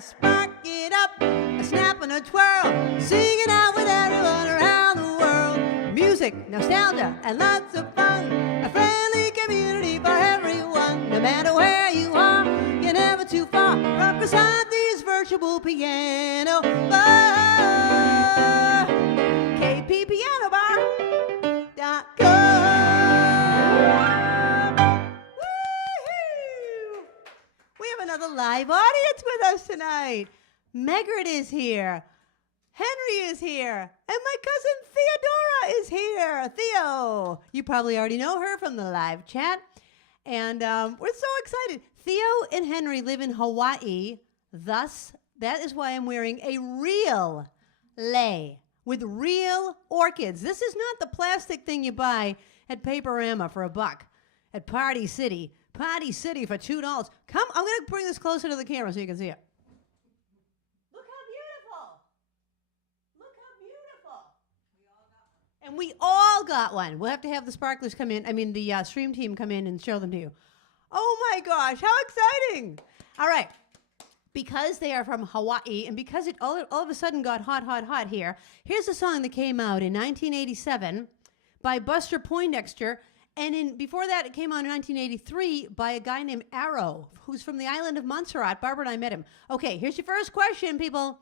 spark it up, a snap and a twirl, singing out with everyone around the world. Music, nostalgia, and lots of fun, a friendly community for everyone. No matter where you are, you're never too far from Krisanti's virtual piano bar. KPPianobar.com. Woo-hoo! We have another live audience with us tonight. Megret is here. Henry is here. And my cousin Theodora is here. Theo. You probably already know her from the live chat. And we're so excited. Theo and Henry live in Hawaii. Thus, that is why I'm wearing a real lei with real orchids. This is not the plastic thing you buy at Paperama for $1. At Party City for $2. Come, I'm going to bring this closer to the camera so you can see it. Look how beautiful. Look how beautiful. And we all got one. We'll have to have the sparklers come in, the stream team come in and show them to you. Oh my gosh, how exciting. All right. Because they are from Hawaii and because it all of a sudden got hot here, here's a song that came out in 1987 by Buster Poindexter. And before that, it came out in 1983 by a guy named Arrow, who's from the island of Montserrat. Barbara and I met him. Okay, here's your first question, people.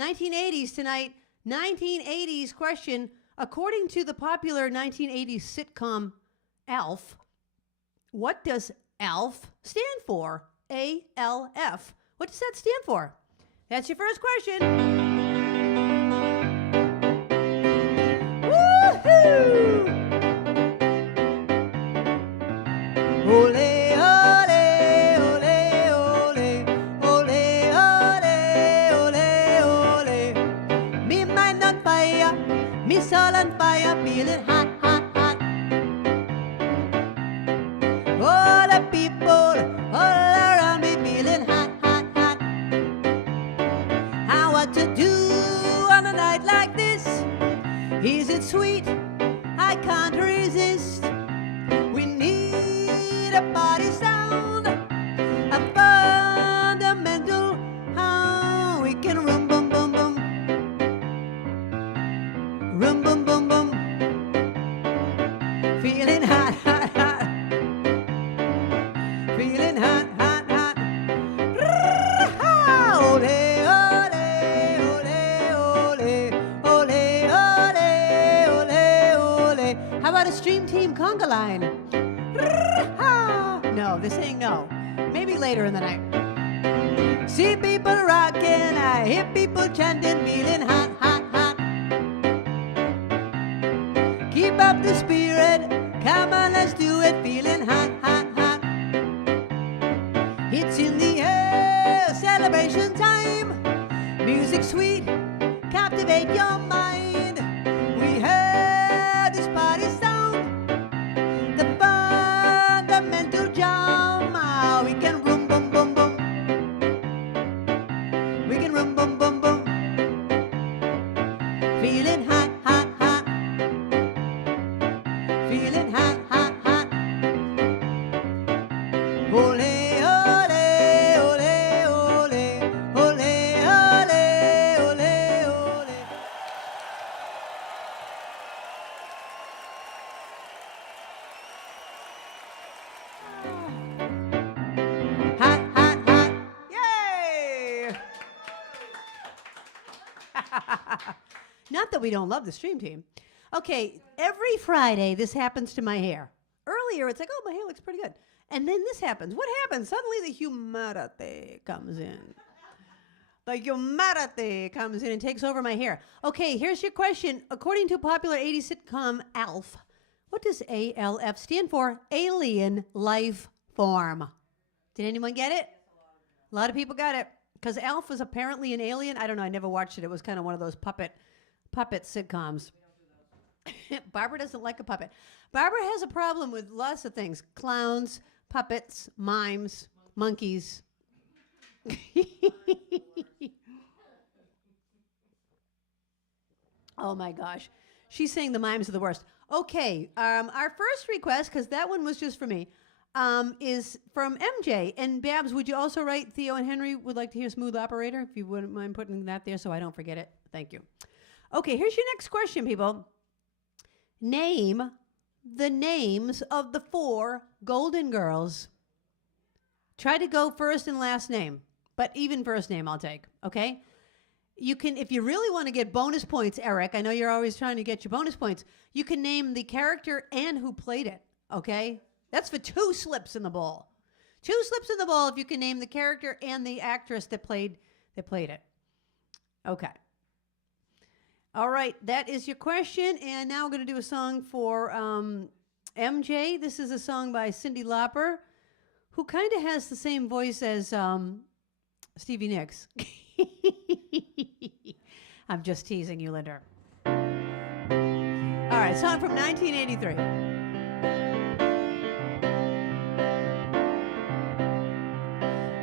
1980s tonight. 1980s question. According to the popular 1980s sitcom ALF, what does ALF stand for? ALF. What does that stand for? That's your first question. Woohoo! Ole, ole, ole, ole, ole, ole, ole, ole. Me mind on fire, me soul on fire, feeling hot, hot, hot. All the people all around me feeling hot. To do on a night like this? Is it sweet? I can't resist. We need a party sound, a fundamental how we can rum bum bum bum, rum bum bum bum, feeling hot, hot, hot, feeling hot, hot, hot. Ole. How about a stream team conga line? No, they're saying no. Maybe later in the night. See people rocking, I hear people chanting, feeling hot, hot, hot. Keep up the spirit, come on, let's do it, feeling hot, hot, hot. It's in the air, celebration time. Music sweet, captivate your mind. We heard this party sound, the fundamental jam. We can rum bum bum bum. We can rum bum bum bum. Feeling hot, hot, hot. Feeling hot, hot, hot. Ole. Not that we don't love the stream team. Okay, every Friday this happens to my hair. Earlier it's like, oh, my hair looks pretty good. And then this happens. What happens? Suddenly the humidity comes in. The humidity comes in and takes over my hair. Okay, here's your question. According to popular 80s sitcom ALF, what does ALF stand for? Alien Life Form. Did anyone get it? A lot of people got it. Because ALF was apparently an alien. I don't know. I never watched it. It was kind of one of those puppet sitcoms. Barbara doesn't like a puppet. Barbara has a problem with lots of things. Clowns, puppets, mimes, monkeys. Oh, my gosh. She's saying the mimes are the worst. Okay. Our first request, because that one was just for me. is from MJ. And Babs, would you also write Theo and Henry would like to hear Smooth Operator? If you wouldn't mind putting that there so I don't forget it. Thank you. Okay, here's your next question, people. Name the names of the 4 Golden Girls. Try to go first and last name, but even first name I'll take, okay? You can, if you really want to get bonus points, Eric, I know you're always trying to get your bonus points, you can name the character and who played it, okay? That's for 2 slips in the ball. 2 slips in the ball if you can name the character and the actress that played it. Okay. All right, that is your question, and now we're going to do a song for MJ. This is a song by Cyndi Lauper, who kind of has the same voice as Stevie Nicks. I'm just teasing you, Linda. All right, song from 1983.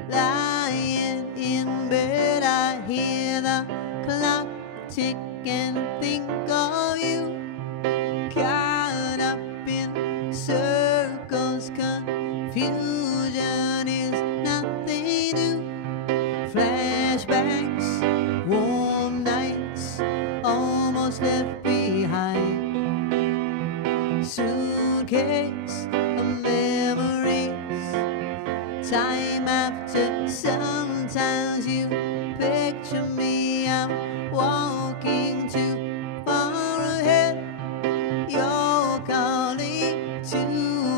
Lying in bed, I hear the clock tick and think of you. Caught up in circles, confusion is nothing new. Flashbacks, warm nights, almost left behind. Suitcase of memories, time after sometimes you picture me, I'm walking too far ahead. You're calling to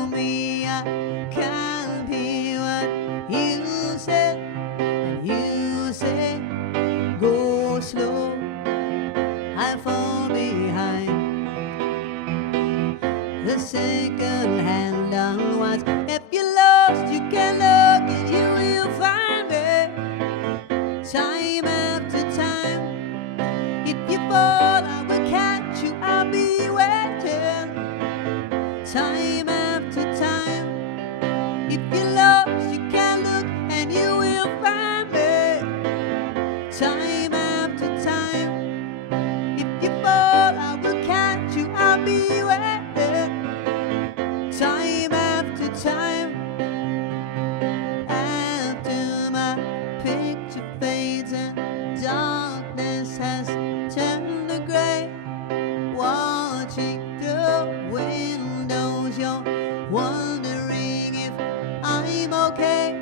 me, I can't hear what you said. And you said, go slow, I fall behind. The second hand on what's, if you're lost, you can look and you will find me. Time after time, if you fall, I will catch you, I'll be waiting. Time after time, if you're lost, you can look and you will find me. Time after time, if you fall, I will catch you, I'll be waiting. Time after time, after my picture fades and darkness has turned to gray, watching the windows, you're wondering if I'm okay.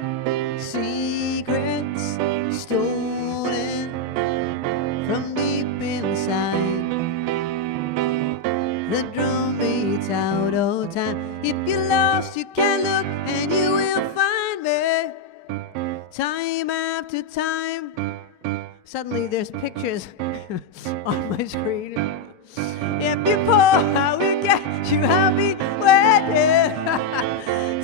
Secrets stolen from deep inside. The drum beats out of time. If you're lost, you can look and you will find me. Time after time. Suddenly there's pictures on my screen. If you fall, I will get you, I'll be waiting.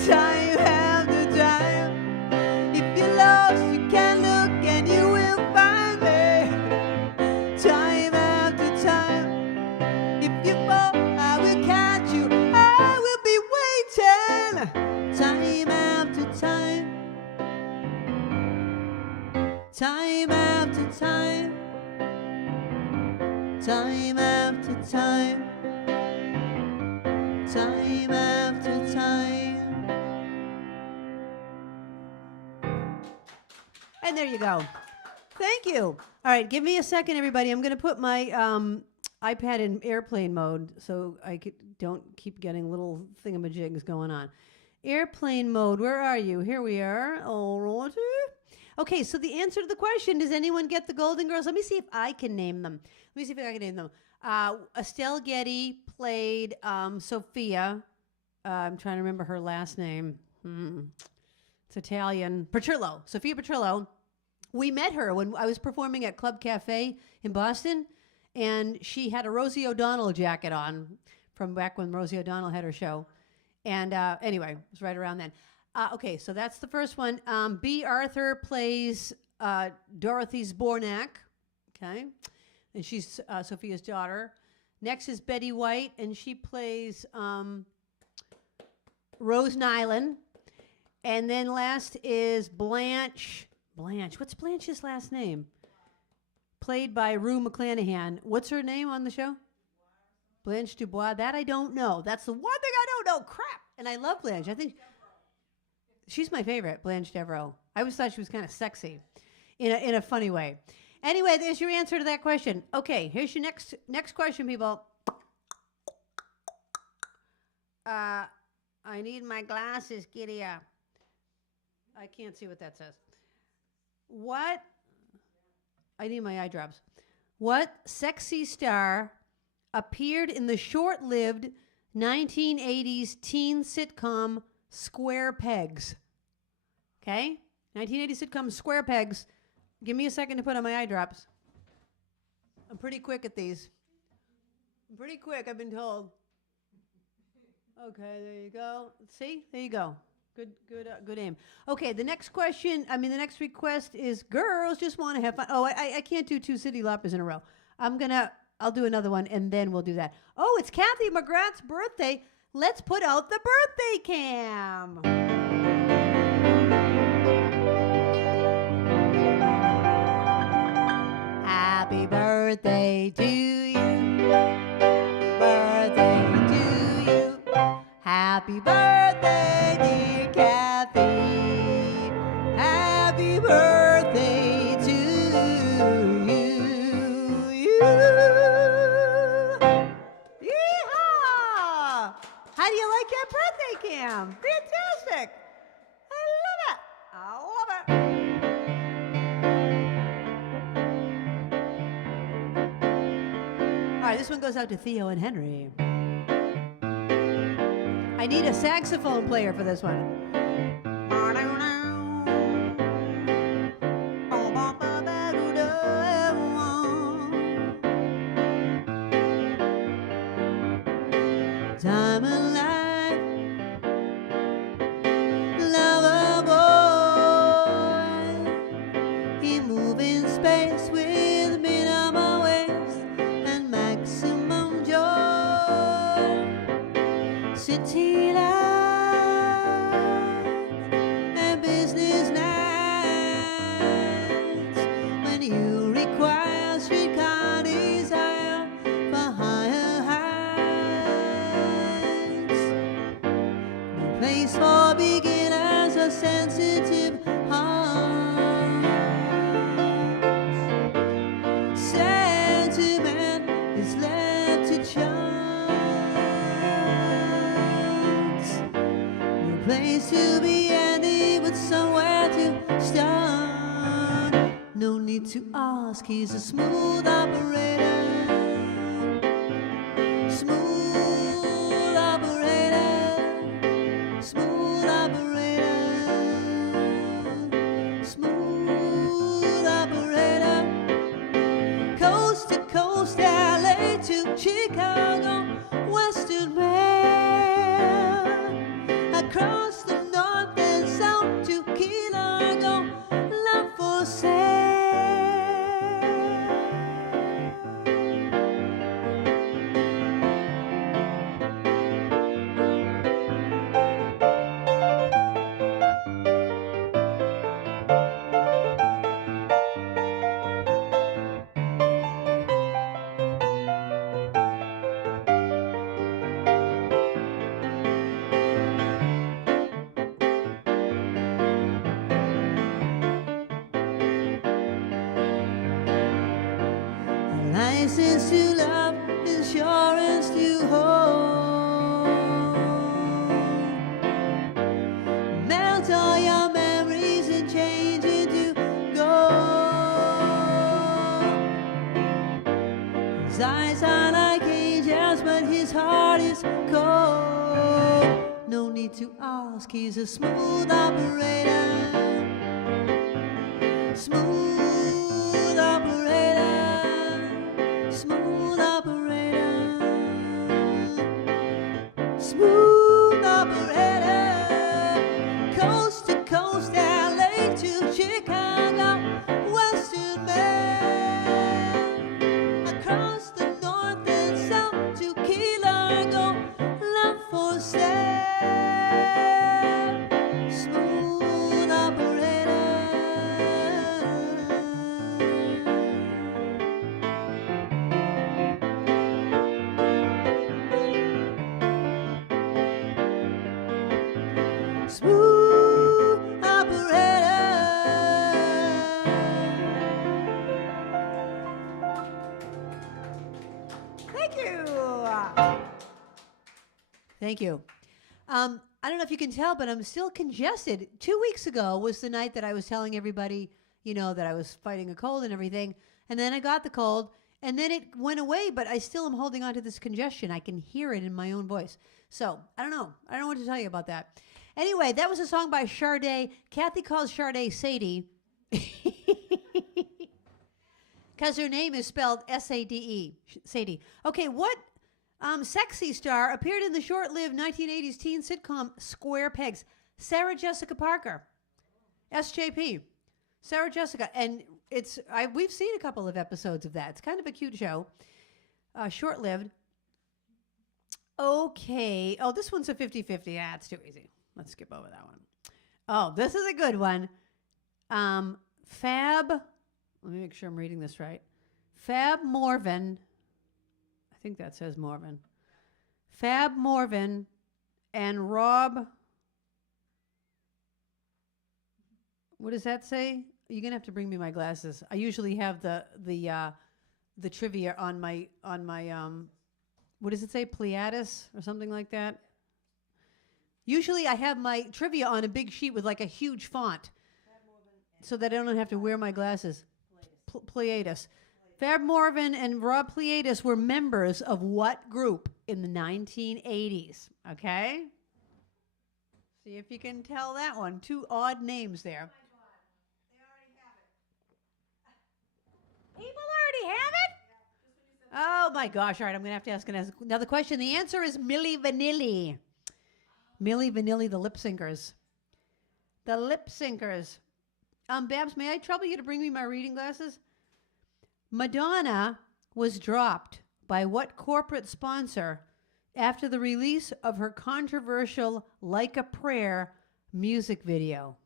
Time after time. If you're lost, you can look and you will find me. Time after time. If you fall, I will catch you, I will be waiting. Time after time. Time after time. Time after time. Time after time. And there you go. Thank you. All right, give me a second, everybody. I'm going to put my iPad in airplane mode so I don't keep getting little thingamajigs going on. Airplane mode, where are you? Here we are. All right. Okay, so the answer to the question, does anyone get the Golden Girls? Let me see if I can name them. Let me see if I can name them. Estelle Getty played Sophia. I'm trying to remember her last name. It's Italian. Petrillo. Sophia Petrillo. We met her when I was performing at Club Cafe in Boston, and she had a Rosie O'Donnell jacket on from back when Rosie O'Donnell had her show. And anyway, it was right around then. Okay, so that's the first one. B. Arthur plays Dorothy Zbornak, okay? And she's Sophia's daughter. Next is Betty White, and she plays Rose Nyland. And then last is Blanche. Blanche, what's Blanche's last name? Played by Rue McClanahan. What's her name on the show? Blanche Dubois. That I don't know. That's the one thing I don't know. Crap. And I love Blanche. I think... She's my favorite, Blanche Devereaux. I always thought she was kind of sexy in a funny way. Anyway, there's your answer to that question. Okay, here's your next question, people. I need my glasses, giddy up. I can't see what that says. What? I need my eye drops. What sexy star appeared in the short-lived 1980s teen sitcom Square Pegs? Okay? 1980s sitcom Square Pegs. Give me a second to put on my eye drops. I'm pretty quick at these. I'm pretty quick, I've been told. Okay, there you go. See? There you go. Good aim. Okay, the next request is girls just want to have fun. Oh, I can't do two Cyndi Laupers in a row. I'll do another one and then we'll do that. Oh, it's Kathy McGrath's birthday. Let's put out the birthday cam. Happy birthday to you. Birthday to you. Happy birthday, dear Kathy. Happy birthday to you. Yeehaw! How do you like that birthday cam? Fantastic. I love it. All right, this one goes out to Theo and Henry. I need a saxophone player for this one. Time of life, lover boy, he move in space with minimal waste and maximum joy. City life and business nights when you require streetcar desire for higher heights. No place for beginners or sensitive hearts. Sentiment is left to chance. No place to be ending, but somewhere to start. No need to ask, he's a smooth operator. Smooth operator. Smooth operator. Smooth operator. Coast to coast, LA to Chicago, Western Mail. Across the north and south to Key Largo, love for sale. License to love, insurance to hold. Melt all your memories and change into gold. His eyes are like angels, but his heart is cold. No need to ask, he's a smooth operator. Smooth operator. Smooth operator. Smooth operator. Coast to coast, LA to Chicago, Western Mail. Across the north and south to Key Largo, love for sale. Smooth operator. Thank you. Thank you. I don't know if you can tell, but I'm still congested. 2 weeks ago was the night that I was telling everybody, that I was fighting a cold and everything. And then I got the cold, and then it went away, but I still am holding on to this congestion. I can hear it in my own voice. So, I don't know. I don't know what to tell you about that. Anyway, that was a song by Sade. Kathy calls Sade Sadie. Because her name is spelled S-A-D-E. Sadie. Okay, what sexy star appeared in the short-lived 1980s teen sitcom Square Pegs? Sarah Jessica Parker. SJP. Sarah Jessica. And we've seen a couple of episodes of that. It's kind of a cute show. Short-lived. Okay. Oh, this one's a 50-50. Yeah, it's too easy. Let's skip over that one. Oh, this is a good one. Fab. Let me make sure I'm reading this right. Fab Morvan. I think that says Morvan. Fab Morvan and Rob. What does that say? You're gonna have to bring me my glasses. I usually have the trivia on my what does it say? Pleiades or something like that. Usually I have my trivia on a big sheet with like a huge font, so that I don't have to wear my glasses. Pleiades. Fab Morvan and Rob Pleiades were members of what group in the 1980s? Okay? See if you can tell that one. Two odd names there. Oh my God. They already have it. People already have it? Yeah, oh my gosh. All right, I'm going to have to ask another question. The answer is Milli Vanilli. Milli Vanilli, the lip syncers. The lip syncers. Babs, may I trouble you to bring me my reading glasses? Madonna was dropped by what corporate sponsor after the release of her controversial Like a Prayer music video?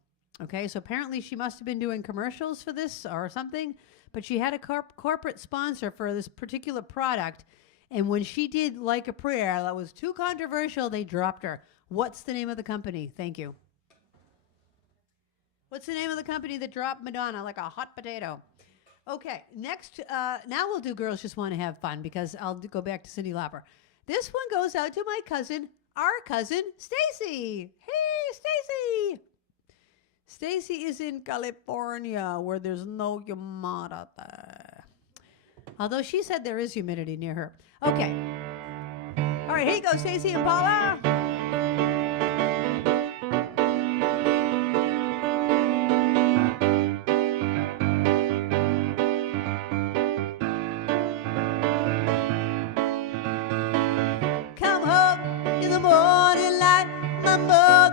Okay, so apparently she must have been doing commercials for this or something, but she had a corporate sponsor for this particular product, and when she did Like a Prayer, that was too controversial, they dropped her. What's the name of the company? Thank you. What's the name of the company that dropped Madonna like a hot potato? Okay, next, now we'll do Girls Just Want to Have Fun because I'll go back to Cyndi Lauper. This one goes out to my cousin, our cousin, Stacy. Hey, Stacy. Stacy is in California where there's no humidity. Although she said there is humidity near her. Okay. All right, here you go, Stacy and Paula.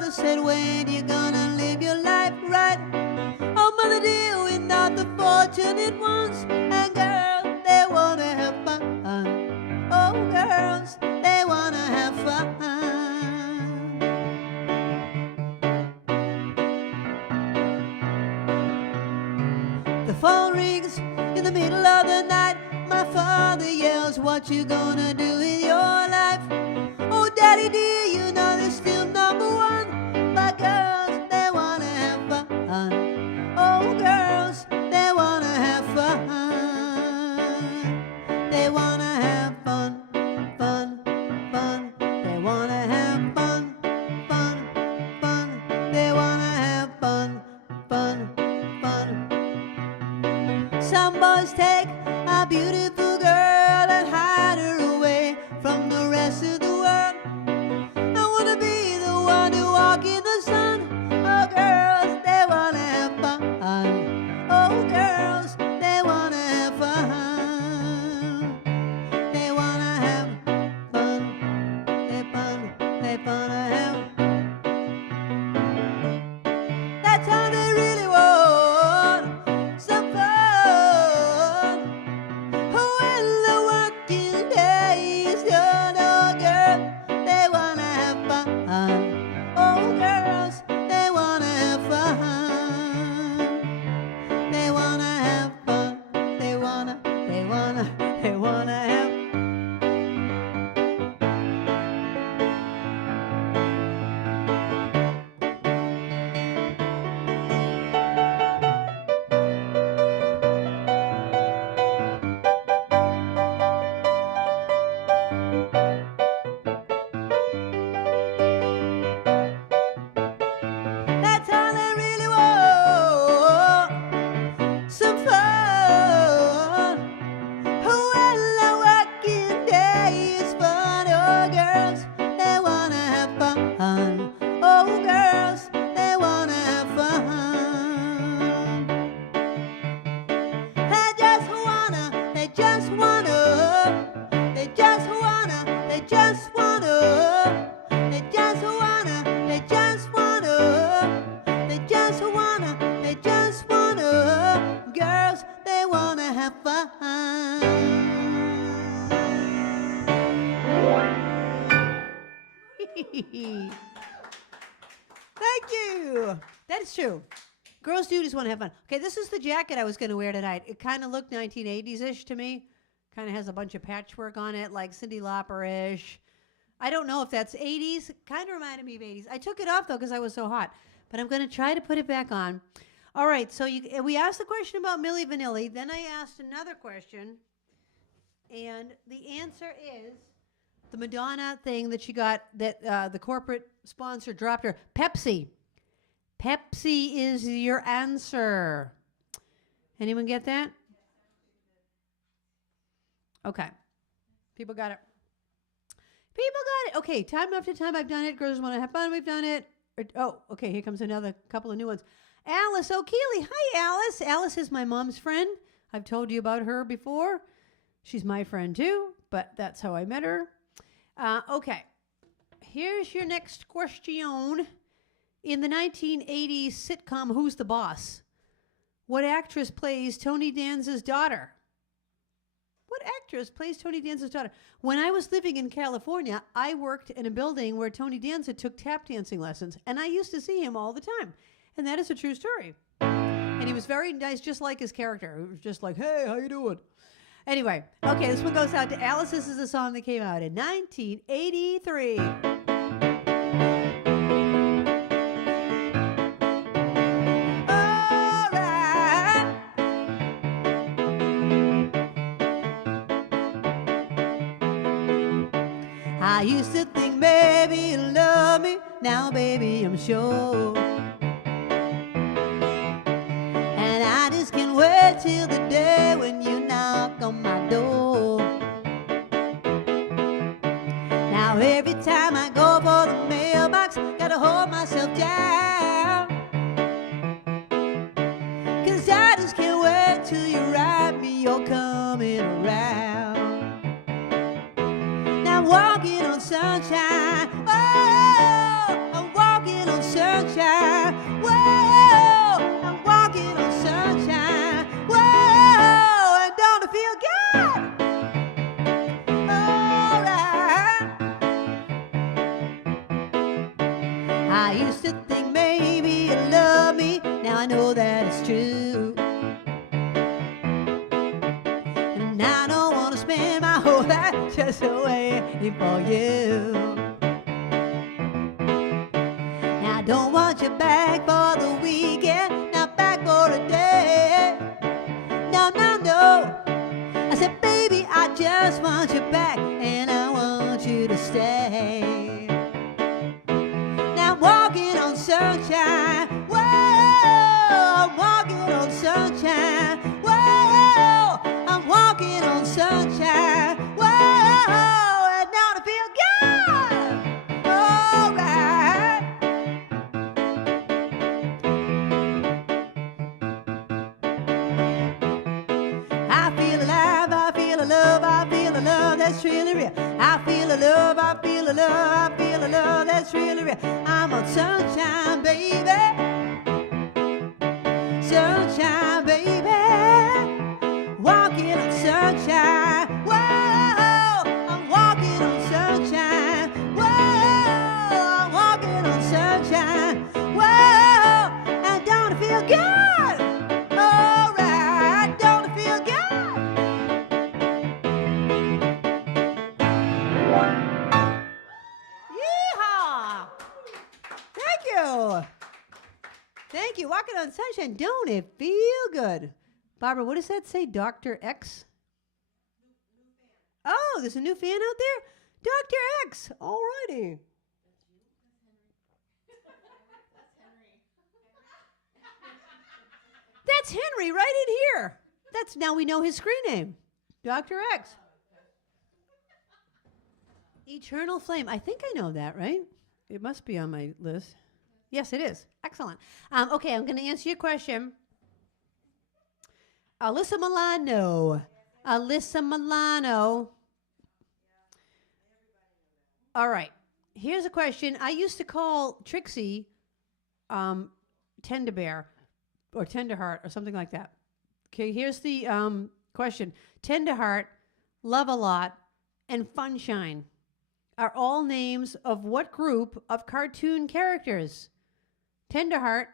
Said, when you gonna live your life right? Oh, mother dear, we're not the fortunate ones. And girls, they wanna have fun. Oh, girls, they wanna have fun. The phone rings in the middle of the night. My father yells, what you gonna do with your life? Oh, daddy dear, you know they're still number one. But girls, they wanna have fun. Oh, girls, they wanna have fun. They wanna have fun, fun, fun. They wanna have fun, fun, fun. They wanna have fun, fun, fun. Some boys take a beautiful girl and hide her away from the rest of the world. I wanna be the one to walk in the sun. Oh, girls, they wanna have fun. Thank you. That is true. Girls do just want to have fun. Okay, this is the jacket I was going to wear tonight. It kind of looked 1980s-ish to me. Kind of has a bunch of patchwork on it, like Cyndi Lauper-ish. I don't know if that's 80s. Kind of reminded me of 80s. I took it off, though, because I was so hot. But I'm going to try to put it back on. All right, so we asked the question about Milli Vanilli. Then I asked another question. And the answer is the Madonna thing that she got, that the corporate sponsor dropped her. Pepsi. Pepsi is your answer. Anyone get that? Okay. People got it. People got it. Okay, time after time I've done it. Girls want to have fun. We've done it. Okay, here comes another couple of new ones. Alice O'Keeley. Hi, Alice. Alice is my mom's friend. I've told you about her before. She's my friend, too, but that's how I met her. Okay. Here's your next question. In the 1980s sitcom Who's the Boss, what actress plays Tony Danza's daughter? What actress plays Tony Danza's daughter? When I was living in California, I worked in a building where Tony Danza took tap dancing lessons, and I used to see him all the time. And that is a true story. And he was very nice, just like his character. It was just like, hey, how you doing? Anyway, okay, this one goes out to Alice. This is a song that came out in 1983. I used to think maybe you love me, now baby I'm sure. And I just can't wait till the day when you knock on my door. Now every time I go for the mailbox, gotta hold myself down. 'Cause I just can't wait till you write me you're coming around. Walking on sunshine, whoa, I'm walking on sunshine, whoa, I'm walking on sunshine, whoa, and don't it feel good? All right. I used to think maybe you love me, now I know that it's true. And I don't want to spend my whole life just waiting for you. Now I don't want you back for the weekend, not back for a day. No, no, no. I said, baby, I just want you back, and I want you to stay. Now I'm walking on sunshine, whoa, I'm walking on sunshine, whoa, I'm walking on sunshine, whoa. That's really real. I feel a love, I feel a love, I feel a love that's really real. I'm on sunshine, baby. Sunshine, baby. Walking on sunshine. Whoa, I'm walking on sunshine. Whoa, I'm walking on sunshine. Whoa, and don't it feel good? All right, don't it feel good? Thank you. Walking on sunshine. Don't it feel good? Barbara, what does that say? Dr. X? Oh, there's a new fan out there? Dr. X. All righty. That's Henry right in here. That's now we know his screen name. Dr. X. Eternal Flame. I think I know that, right? It must be on my list. Yes, it is. Excellent. Okay, I'm going to answer your question. Alyssa Milano. Alyssa Milano. All right. Here's a question. I used to call Trixie Tender Bear or Tender Heart or something like that. Okay, here's the question. Tender Heart, Love a Lot, and Funshine. are all names of what group of cartoon characters? Tenderheart,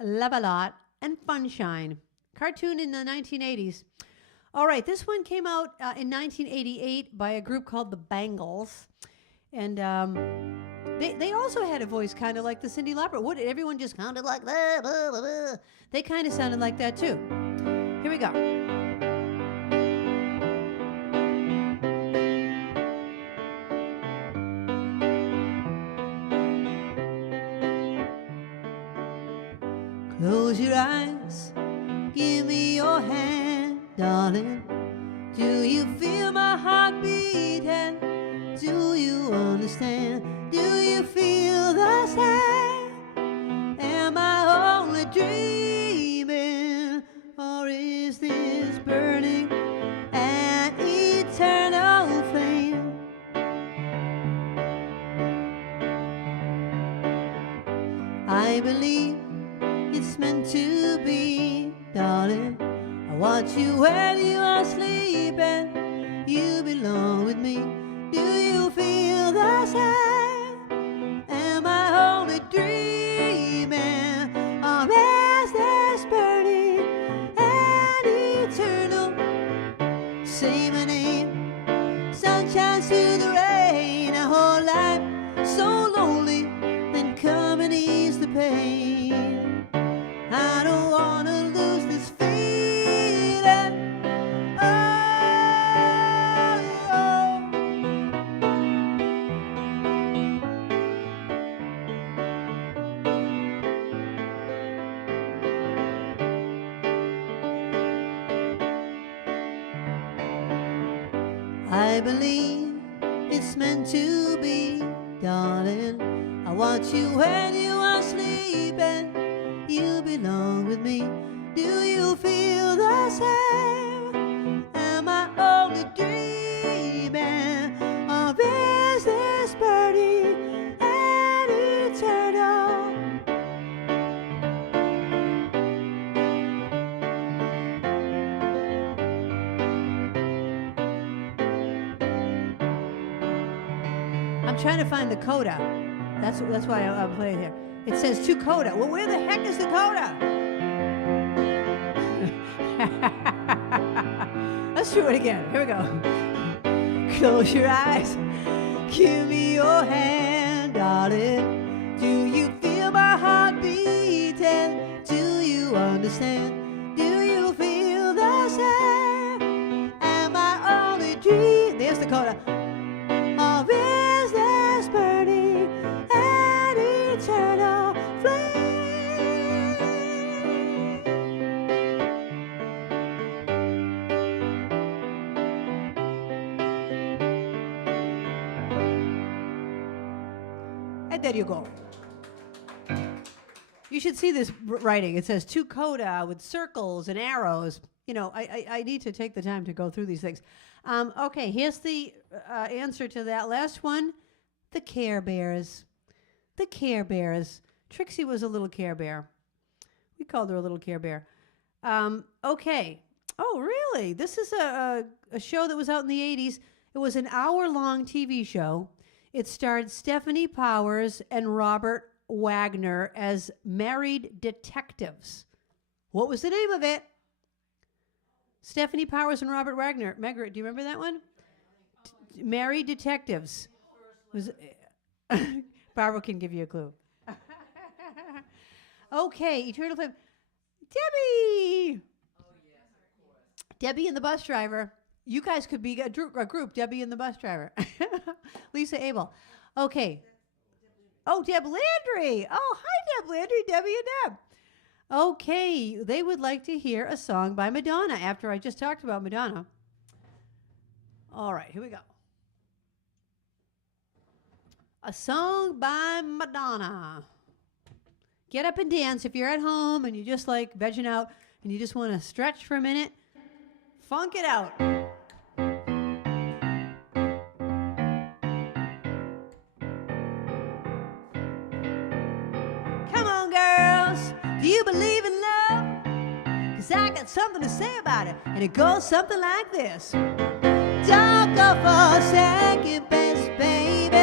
Love-A-Lot, and Funshine. Cartoon in the 1980s. All right, this one came out in 1988 by a group called the Bangles. And they also had a voice kind of like the Cyndi Lauper. What, everyone just sounded like that. Blah, blah, blah. They kind of sounded like that too. Here we go. Close your eyes, give me your hand, darling. Do you feel my heart beating? Do you understand? Do you feel the same? Am I only dreaming? Or is this burning an eternal flame? I believe it's meant to be, darling. I want you when you are sleeping. You belong with me. Do you feel the same? Am I only dreaming? Or is this burning and eternal? Say my name, sunshine through the rain. A whole life so lonely, then come and ease the pain. I don't want to lose this feeling. Oh, oh. I believe it's meant to be, darling. I want you when you are sleeping. You belong with me. Do you feel the same? Am I only dreaming? Or is this burning and eternal? I'm trying to find the coda. That's why I'm playing here. It says to coda. Well, where the heck is the coda? Let's do it again. Here we go. Close your eyes. Give me your hand, darling. Do you feel my heart beating? Do you understand? Do you feel the same? Am I only dreaming? There's the coda. Or is this burning and eternal flame? And there you go. You should see this writing. It says to coda with circles and arrows. You know, I need to take the time to go through these things. Okay, here's the answer to that last one. The Care Bears. The Care Bears. Trixie was a little Care Bear. We called her a little Care Bear. Okay. Oh, really? This is a show that was out in the 80s. It was an hour-long TV show. It starred Stephanie Powers and Robert Wagner as married detectives. What was the name of it? Stephanie Powers and Robert Wagner. Margaret, do you remember that one? Married Detectives. Was Barbara can give you a clue. Okay, Eternal Flame. Debbie! Oh, yes, of course. Debbie and the Bus Driver. You guys could be a group, Debbie and the Bus Driver. Lisa Abel. Okay. Oh, Deb Landry. Oh, hi, Deb Landry, Debbie and Deb. Okay, they would like to hear a song by Madonna after I just talked about Madonna. All right, here we go. A song by Madonna. Get up and dance if you're at home and you just like vegging out and you just want to stretch for a minute. Funk it out. Come on, girls. Do you believe in love? 'Cause I got something to say about it, and it goes something like this. Don't go for second best, baby.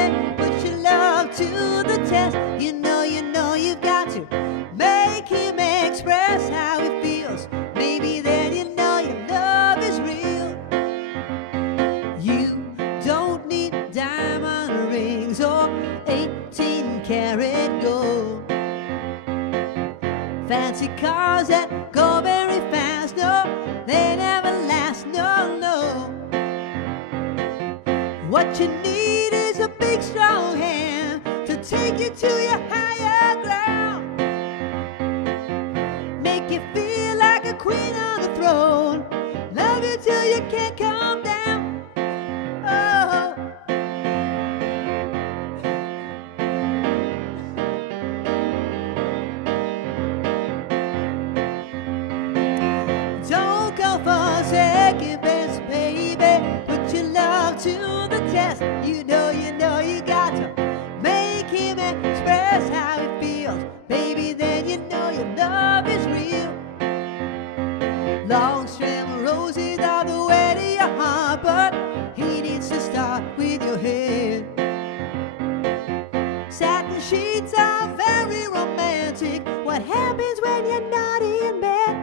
cars that go very fast, no, they never last, no, no. What you need is a big strong hand to take you to your higher ground, make you feel like a queen on the throne, love you till you can't calm down. Oh, don't go for second best, baby. Put your love to the test. You know you got to make him express how he feels, baby. Then you know your love is real. Long stem roses are the way to your heart, but he needs to start with your head. Satin sheets are very romantic. What happens when you're not in bed?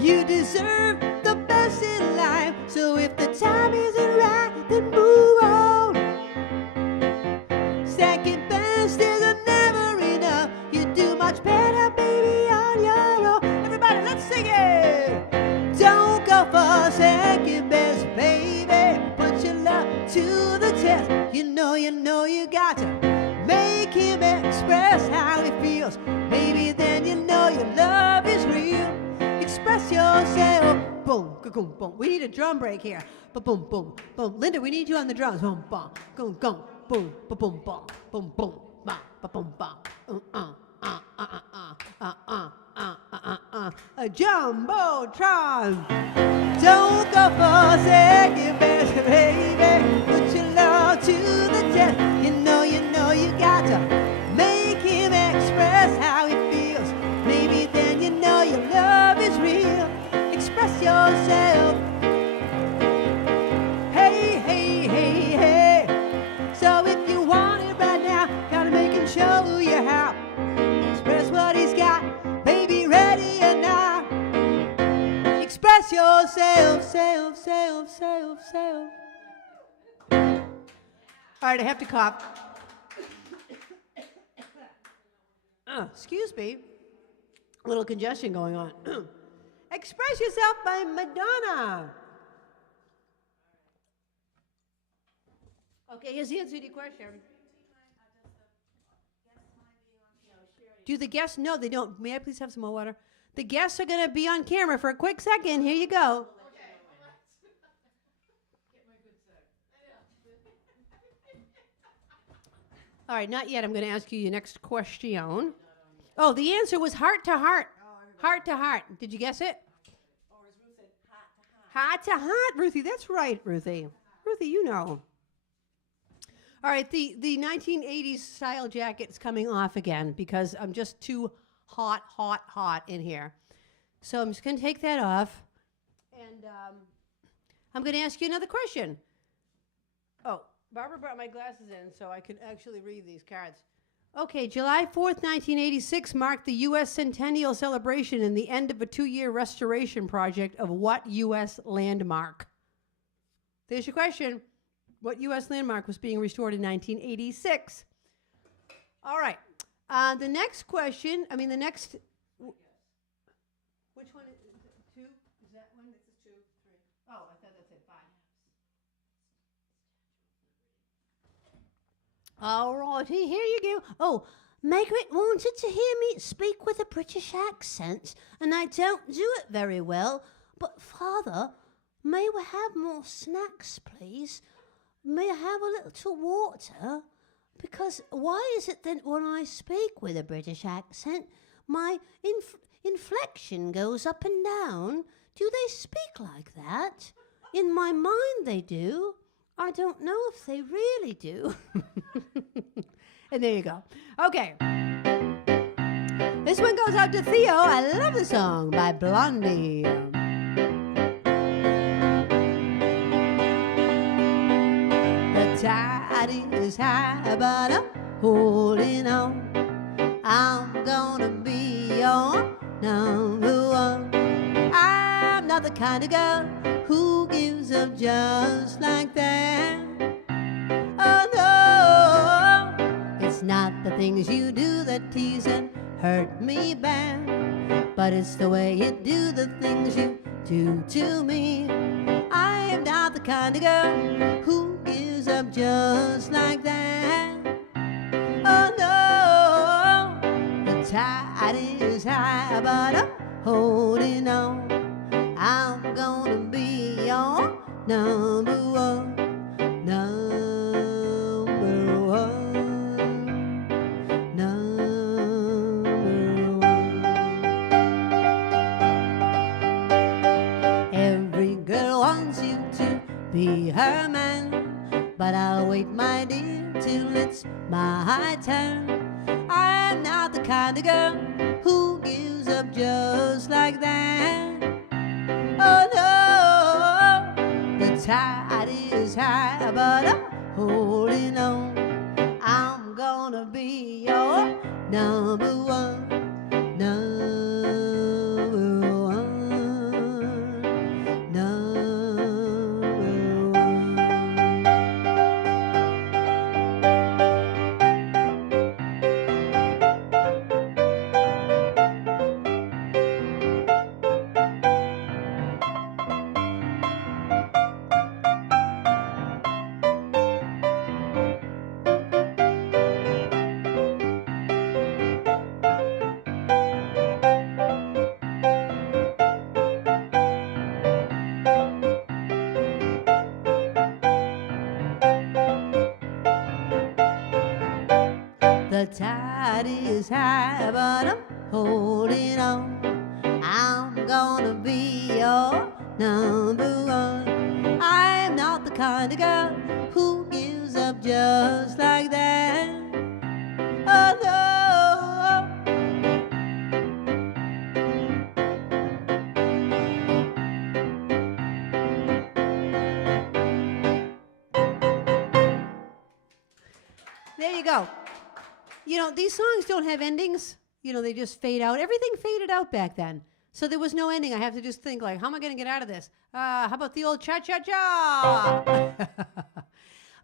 You deserve the best in life, so if the time isn't right, then move on. Second best is never enough. You do much better, baby, on your own. Everybody, let's sing it. Don't go for second best, baby. Put your love to the test. You know you got to make him express how he feels, baby. Then you know your love is real. Express yourself. Boom, boom, boom. We need a drum break here. Boom, boom, boom. Linda, we need you on the drums. Boom, boom, boom, boom, boom, boom, boom, boom, boom, boom, boom. A jumbotron. Don't go for second best, baby. Put your love to the test. You know you got to make him express how he feels, baby. Then you know your love is real. Express yourself. Hey, hey, hey, hey. So if you want it right now, gotta make him show you how. Express what he's got, baby, ready or not. Express yourself, self, self, self, self. All right, I have to cough. Excuse me. A little congestion going on. Express Yourself by Madonna. Okay, here's the answer to your question. Do the guests? No, they don't. May I please have some more water? The guests are going to be on camera for a quick second. Here you go. All right, not yet. I'm going to ask you your next question. Oh, the answer was heart to heart. Heart to heart. Did you guess it? Or as Ruth said, heart to heart. Heart to heart, Ruthie. That's right, Ruthie. Ruthie, you know. All right, the 1980s style jacket's coming off again because I'm just too hot in here. So I'm just going to take that off. And I'm going to ask you another question. Oh, Barbara brought my glasses in so I could actually read these cards. Okay, July 4th, 1986 marked the U.S. Centennial celebration and the end of a 2-year restoration project of what U.S. landmark? There's your question. What U.S. landmark was being restored in 1986? All right. The next question, which one is it? 2? Is that one? This is 2, 3. Oh, I thought that's it. 5. All righty, here you go. Oh, Margaret wanted to hear me speak with a British accent, and I don't do it very well. But, Father, may we have more snacks, please? May I have a little water? Because why is it that when I speak with a British accent, my inflection goes up and down? Do they speak like that? In my mind they do. I don't know if they really do. And there you go. Okay. This one goes out to Theo. I love the song by Blondie. The tide is high, but I'm holding on. I'm gonna be your number one. I'm not the kind of girl who gives up just like that. Oh no, it's not the things you do that tease and hurt me bad, but it's the way you do the things you do to me. I am not the kind of girl who gives up just like that. Oh no, the tide is high, but I'm holding on. I'm gonna be your number one, number one, number one. Every girl wants you to be her man, but I'll wait, my dear, till it's my turn. I'm not the kind of girl who gives up just like that. Oh no, the tide is high, but I'm holding on. I'm gonna be your number one, number one, number one. The tide is high, but I'm holding on. I'm gonna be your number one. I'm not the kind of girl who gives up just like that. Oh no. There you go. You know, these songs don't have endings. You know, they just fade out. Everything faded out back then. So there was no ending. I have to just think, like, how am I going to get out of this? How about the old cha-cha-cha?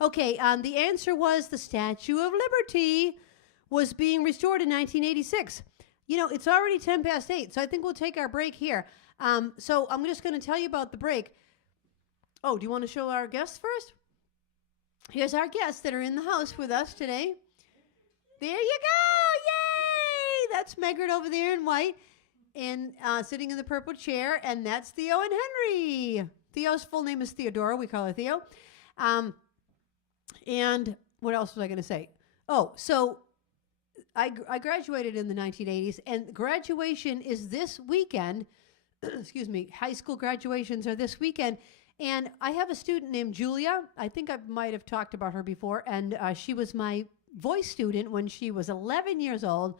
Okay, the answer was the Statue of Liberty was being restored in 1986. You know, it's already 8:10, so I think we'll take our break here. So I'm just going to tell you about the break. Oh, do you want to show our guests first? Here's our guests that are in the house with us today. There you go! Yay! That's Meggert over there in white and sitting in the purple chair, and that's Theo and Henry. Theo's full name is Theodora. We call her Theo. And what else was I going to say? Oh, so I graduated in the 1980s, and graduation is this weekend. Excuse me. High school graduations are this weekend. And I have a student named Julia. I think I might have talked about her before. And she was my voice student when she was 11 years old.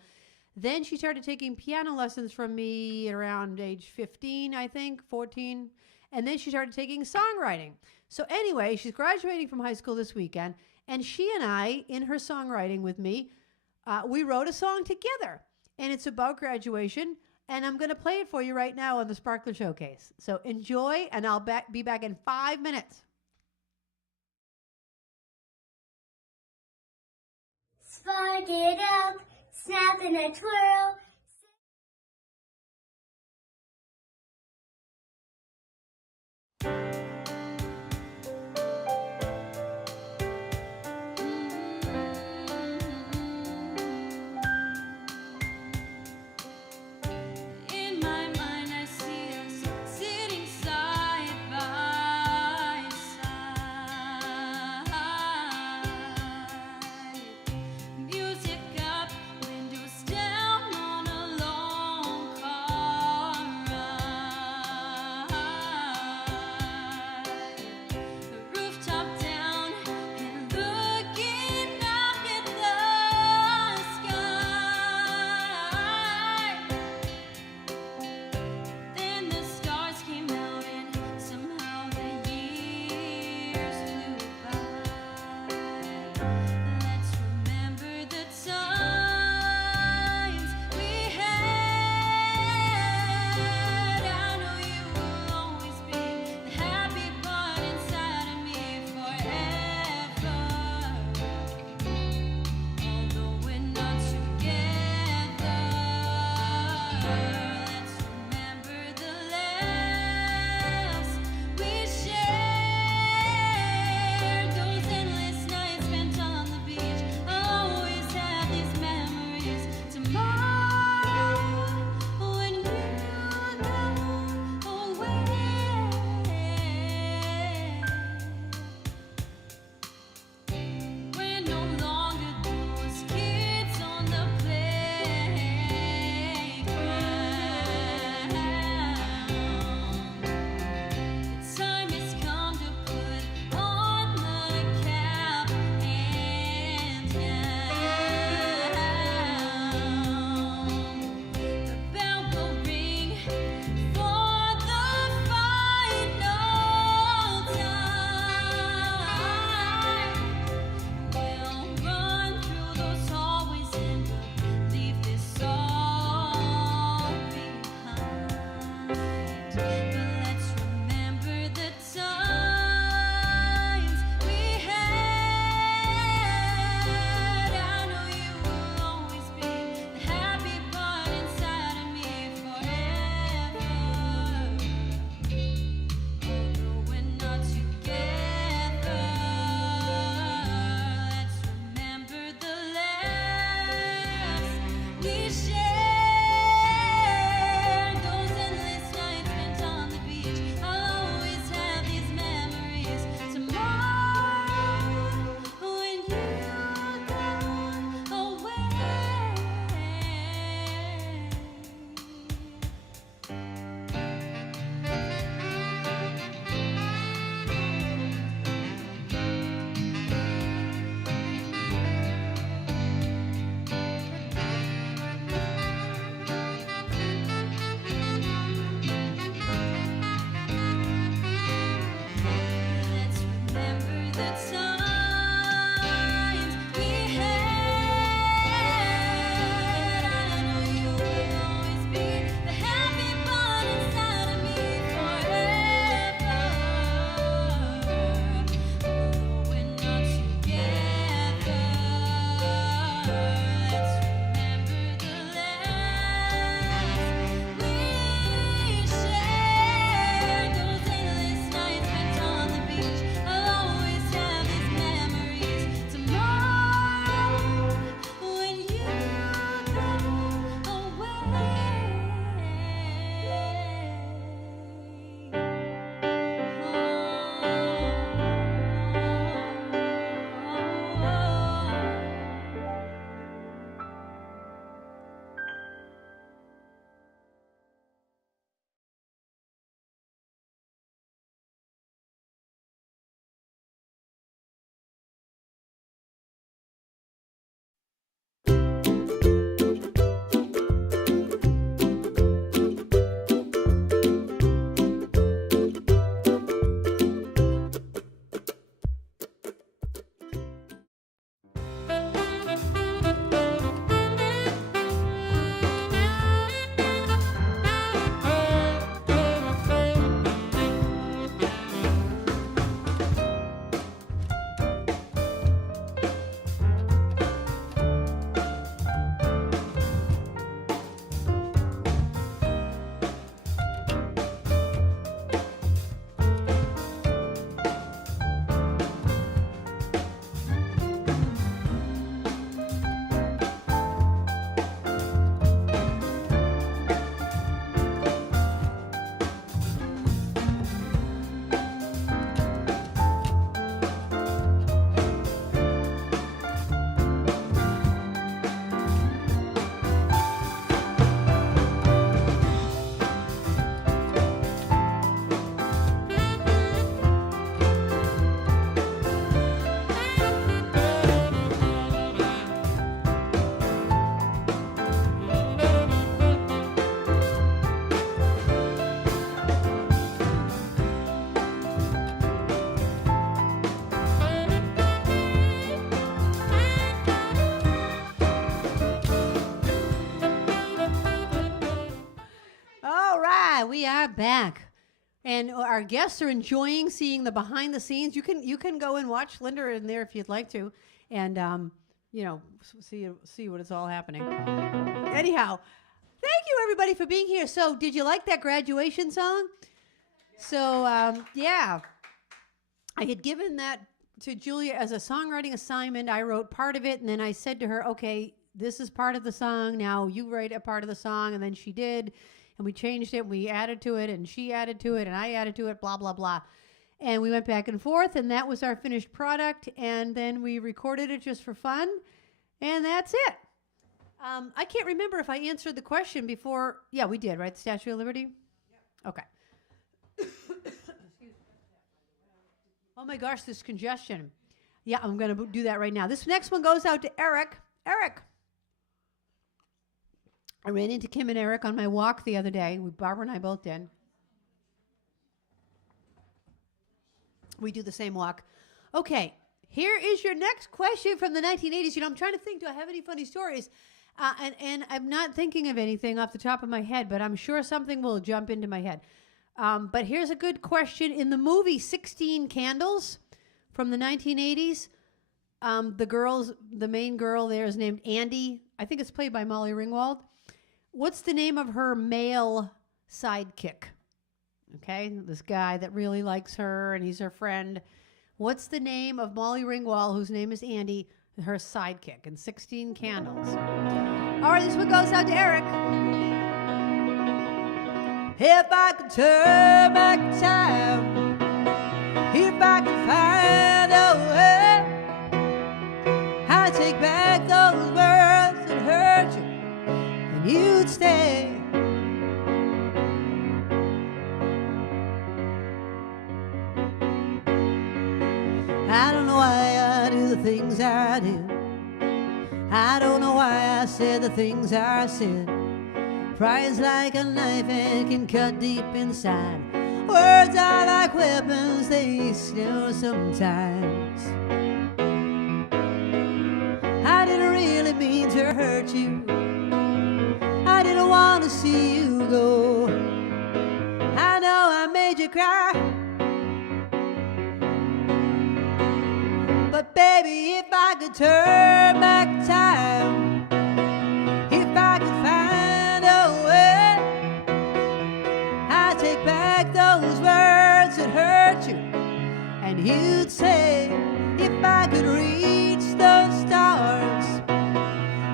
Then she started taking piano lessons from me around age 15, I think, 14. And then she started taking songwriting. So anyway, she's graduating from high school this weekend. And she and I, in her songwriting with me, we wrote a song together. And it's about graduation. And I'm going to play it for you right now on the Sparkler Showcase. So enjoy, and I'll be back in 5 minutes. Spark it up, snap and a twirl. Music up, windows down on we are back, and our guests are enjoying seeing the behind the scenes. You can go and watch Linda in there if you'd like to, and see what it's all happening. Anyhow, thank you everybody for being here. So, did you like that graduation song? So, yeah, I had given that to Julia as a songwriting assignment. I wrote part of it, and then I said to her, okay, this is part of the song. Now you write a part of the song. And then she did, and we changed it. We added to it, and she added to it, and I added to it, blah, blah, blah. And we went back and forth, and that was our finished product. And then we recorded it just for fun, and that's it. I can't remember if I answered the question before. Yeah, we did, right? The Statue of Liberty? Yeah. Okay. Oh my gosh, this congestion. Yeah, I'm going to do that right now. This next one goes out to Eric. Eric. I ran into Kim and Eric on my walk the other day. Barbara and I both did. We do the same walk. Okay, here is your next question from the 1980s. I'm trying to think, do I have any funny stories? And I'm not thinking of anything off the top of my head, but I'm sure something will jump into my head. But here's a good question. In the movie 16 Candles from the 1980s, the main girl there is named Andy. I think it's played by Molly Ringwald. What's the name of her male sidekick? Okay, this guy that really likes her and he's her friend. What's the name of Molly Ringwald, whose name is Andy, her sidekick in 16 Candles? All right, this one goes out to Eric. If I could turn back time, if I could find a way, I'd take back those words that hurt you, and you'd stay. I don't know why I do the things I did. I don't know why I said the things I said. Pride's like a knife and can cut deep inside. Words are like weapons, they still sometimes. I didn't really mean to hurt you. I didn't want to see you go. I know I made you cry, but baby, if I could turn back time, if I could find a way, I'd take back those words that hurt you, and you'd say, if I could reach those stars,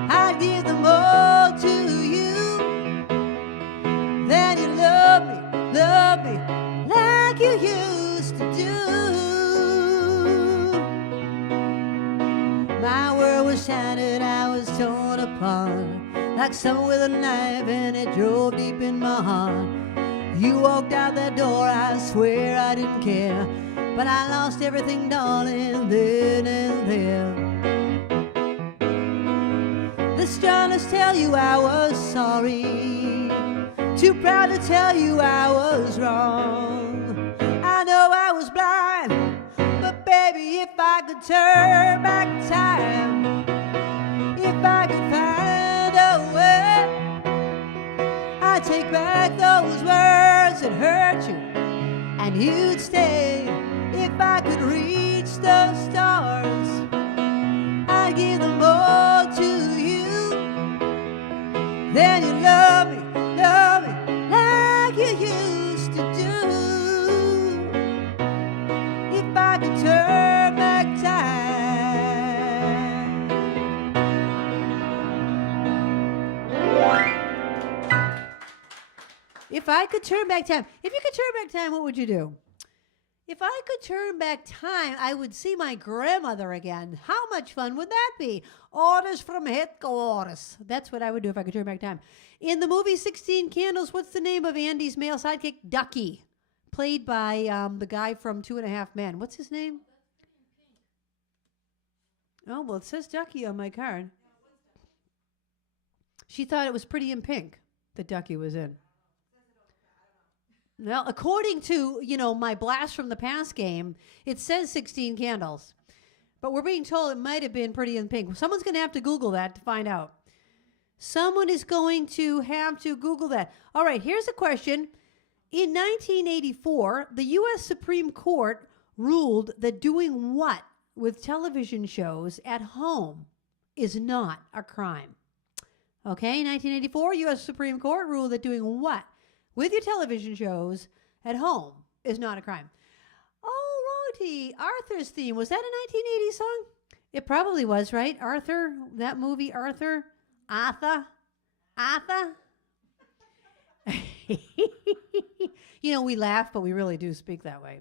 I'd give them all to you. Then you'd love me like you used to do. My world was shattered, I was torn apart, like someone with a knife and it drove deep in my heart. You walked out that door, I swear I didn't care, but I lost everything, darling, then and there. The strongest tell you I was sorry, too proud to tell you I was wrong. I know I was blind, but baby, if I could turn back time, if I could find a way, I'd take back those words that hurt you, and you'd stay. If I could reach those stars, I'd give them all to you. Then you love me like you used to do. If I could turn back time. If I could turn back time. If you could turn back time, what would you do? If I could turn back time, I would see my grandmother again. How much fun would that be? Orders from headquarters. That's what I would do if I could turn back time. In the movie 16 Candles, what's the name of Andy's male sidekick? Ducky, played by the guy from 2.5 Men. What's his name? Oh, well, it says Ducky on my card. She thought it was Pretty in Pink that Ducky was in. Well, according to, my Blast from the Past game, it says 16 Candles. But we're being told it might have been Pretty in Pink. Someone's going to have to Google that to find out. Someone is going to have to Google that. All right, here's a question. In 1984, the U.S. Supreme Court ruled that doing what with television shows at home is not a crime. Okay, 1984, U.S. Supreme Court ruled that doing what with your television shows at home is not a crime. Oh, righty. Arthur's theme. Was that a 1980s song? It probably was, right? Arthur, that movie, Arthur? Arthur? You know, we laugh, but we really do speak that way.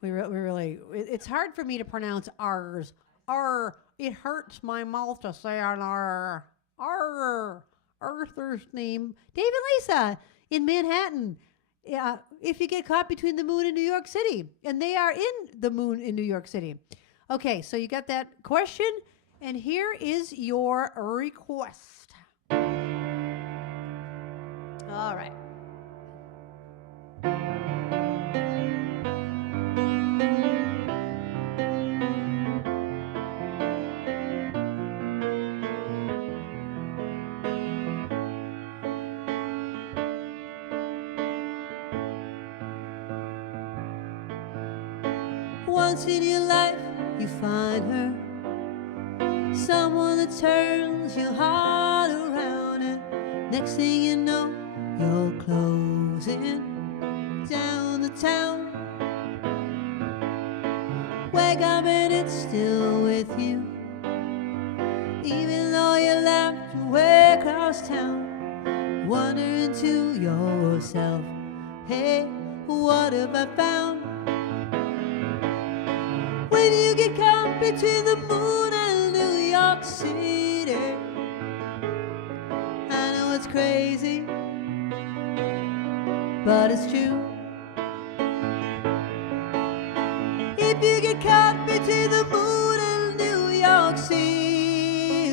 We really, it's hard for me to pronounce R's. R, it hurts my mouth to say an R. R, Arthur's theme. Dave and Lisa in Manhattan. If you get caught between the moon and New York City. And they are in the moon in New York City. Okay, so you got that question, and here is your request. All right. Once in your life, you find her, someone that turns your heart around, and next thing you know, you're closing down the town. Wake up and it's still with you, even though you left way across town, wondering to yourself, hey, what have I found? When you get caught between the moon and New York City, I know it's crazy, but it's true. If you get caught between the moon and New York City,